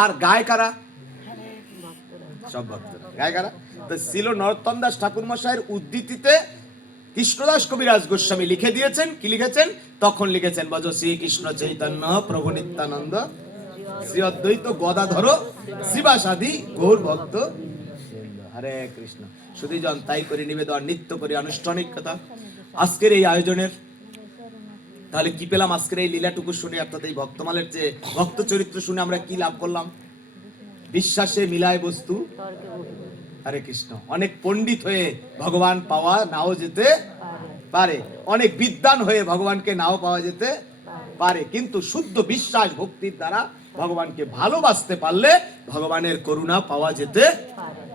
আর গায় কারা? সব ভক্তরা। গায় কারা? তো ছিল নরোত্তম দাস ঠাকুর মশাইয়ের উদ্ধৃতিতে কৃষ্ণদাস কবিরাজ গোস্বামী লিখে দিয়েছেন। কি লিখেছেন? তখন লিখেছেন, ভজ শ্রীকৃষ্ণ চৈতন্য প্রভু নিত্যানন্দ শ্রী অদ্বৈত গদাধর শিবাসাদি গৌর ভক্ত। হরে কৃষ্ণ। সুধীজন, তাই করে নিবেদন, নিত্য করে আনুষ্ঠানিকতা আজকের এই আয়োজনের। তাহলে কি পেলাম আজকের এই লীলাটুকু শুনে, অর্থাৎ এই ভক্তমালের যে ভক্ত চরিত্র শুনে আমরা কি লাভ করলাম? বিশ্বাসে মিলায় বস্তু। হরে কৃষ্ণ। অনেক পণ্ডিত হয়ে ভগবান পাওয়া নাও যেতে পারে, অনেক বিদ্বান হয়ে ভগবানকে নাও পাওয়া যেতে পারে, কিন্তু শুদ্ধ বিশ্বাস ভক্তির দ্বারা ভগবানকে ভালোবাসতে পারলে ভগবানের করুণা পাওয়া যেতে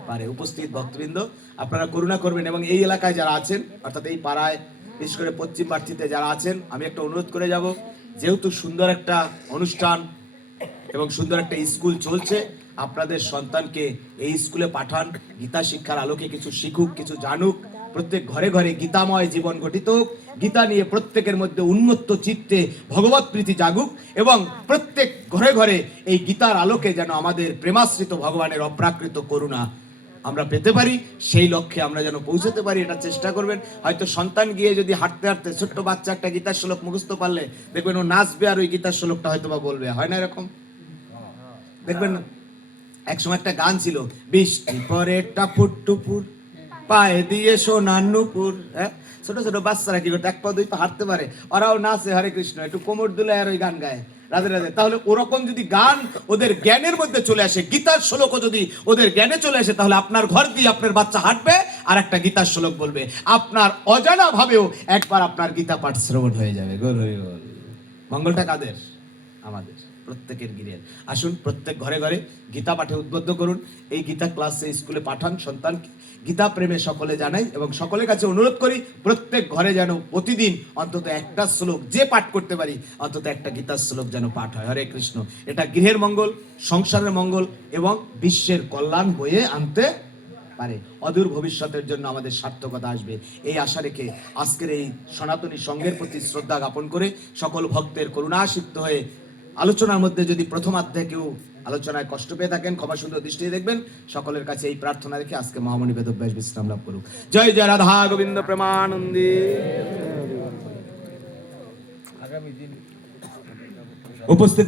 পারে। উপস্থিত ভক্তবৃন্দ, আপনারা করুণা করবেন এবং এই এলাকায় যারা আছেন, অর্থাৎ এই পাড়ায় বিশেষ করে পশ্চিম প্রার্থীতে যারা আছেন, আমি একটা অনুরোধ করে যাব, যেহেতু সুন্দর একটা অনুষ্ঠান এবং সুন্দর একটা স্কুল চলছে, আপনাদের সন্তানকে এই স্কুলে পাঠান। গীতা শিক্ষার আলোকে কিছু শিখুক, কিছু জানুক। প্রত্যেক ঘরে ঘরে গীতাময় জীবন গঠিত হোক। গীতা নিয়ে প্রত্যেকের মধ্যে উন্মত্ত চিত্তে ভগবত প্রীতি জাগুক এবং প্রত্যেক ঘরে ঘরে এই গীতার আলোকে যেন আমাদের প্রেমাশ্রিত ভগবানের অপ্রাকৃত করুণা আমরা পেতে পারি। সেই লক্ষ্যে আমরা যেন পৌঁছতে পারি, এটা চেষ্টা করবেন। হয়তো সন্তান গিয়ে যদি হাঁটতে হাঁটতে ছোট্ট বাচ্চা একটা গীতার শ্লোক মুখস্থ পারলে দেখবেন ও নাচবে আর ওই গীতার শ্লোকটা হয়তো বা বলবে। হয় না এরকম? দেখবেন না, একসময় একটা গান ছিল, বৃষ্টি পরে টাপুর টুপুর পায়ে দিয়ে সোনার নুপুর। হ্যাঁ, ছোট ছোট বাচ্চারা কি করতে, এক পা দুই পা হাঁটতে পারে, ওরাও নাচে হরে কৃষ্ণ, একটু কোমর দুলে আর ওই গান গায়। রাধে রাধে। তাহলে ওরকম যদি গান ওদের জ্ঞানের মধ্যে চলে আসে, গীতার শ্লোকও যদি ওদের জ্ঞানে চলে আসে, তাহলে আপনার ঘর দিয়ে আপনার বাচ্চা হাঁটবে আর একটা গীতার শ্লোক বলবে, আপনার অজানা ভাবেও একবার আপনার গীতা পাঠ শ্রবণ হয়ে যাবে। গোল হরি বল। মঙ্গলটা কাদের? আমাদের প্রত্যেকের গিরের। আসুন প্রত্যেক ঘরে ঘরে গীতা পাঠে উদ্বুদ্ধ করুন। এই গীতা ক্লাসে স্কুলে পাঠান সন্তানকে। গীতা প্রেমে সকলে জানাই এবং সকলের কাছে অনুরোধ করি, প্রত্যেক ঘরে যেন প্রতিদিন অন্তত একটা শ্লোক, যে পাঠ করতে পারি অন্তত একটা গীতার শ্লোক যেন পাঠ হয়। হরে কৃষ্ণ। এটা গৃহের মঙ্গল, সংসারের মঙ্গল এবং বিশ্বের কল্যাণ বয়ে আনতে পারে। অদূর ভবিষ্যতের জন্য আমাদের সার্থকতা আসবে, এই আশা রেখে আজকের এই সনাতনী সংঘের প্রতি শ্রদ্ধা জ্ঞাপন করে সকল ভক্তের করুণাসিক্ত হয়ে আলোচনার মধ্যে যদি প্রথমার্ধে কেউ আলোচনায় কষ্ট পেয়ে থাকেন, ক্ষমা সুন্দর দৃষ্টিতে দেখবেন। সকলের কাছে এই প্রার্থনা রেখে আজকে মহামণি বেদব্যাস বিশ্রাম লাভ করুক। জয় জয় রাধা গোবিন্দ প্রেমানন্দে। উপস্থিত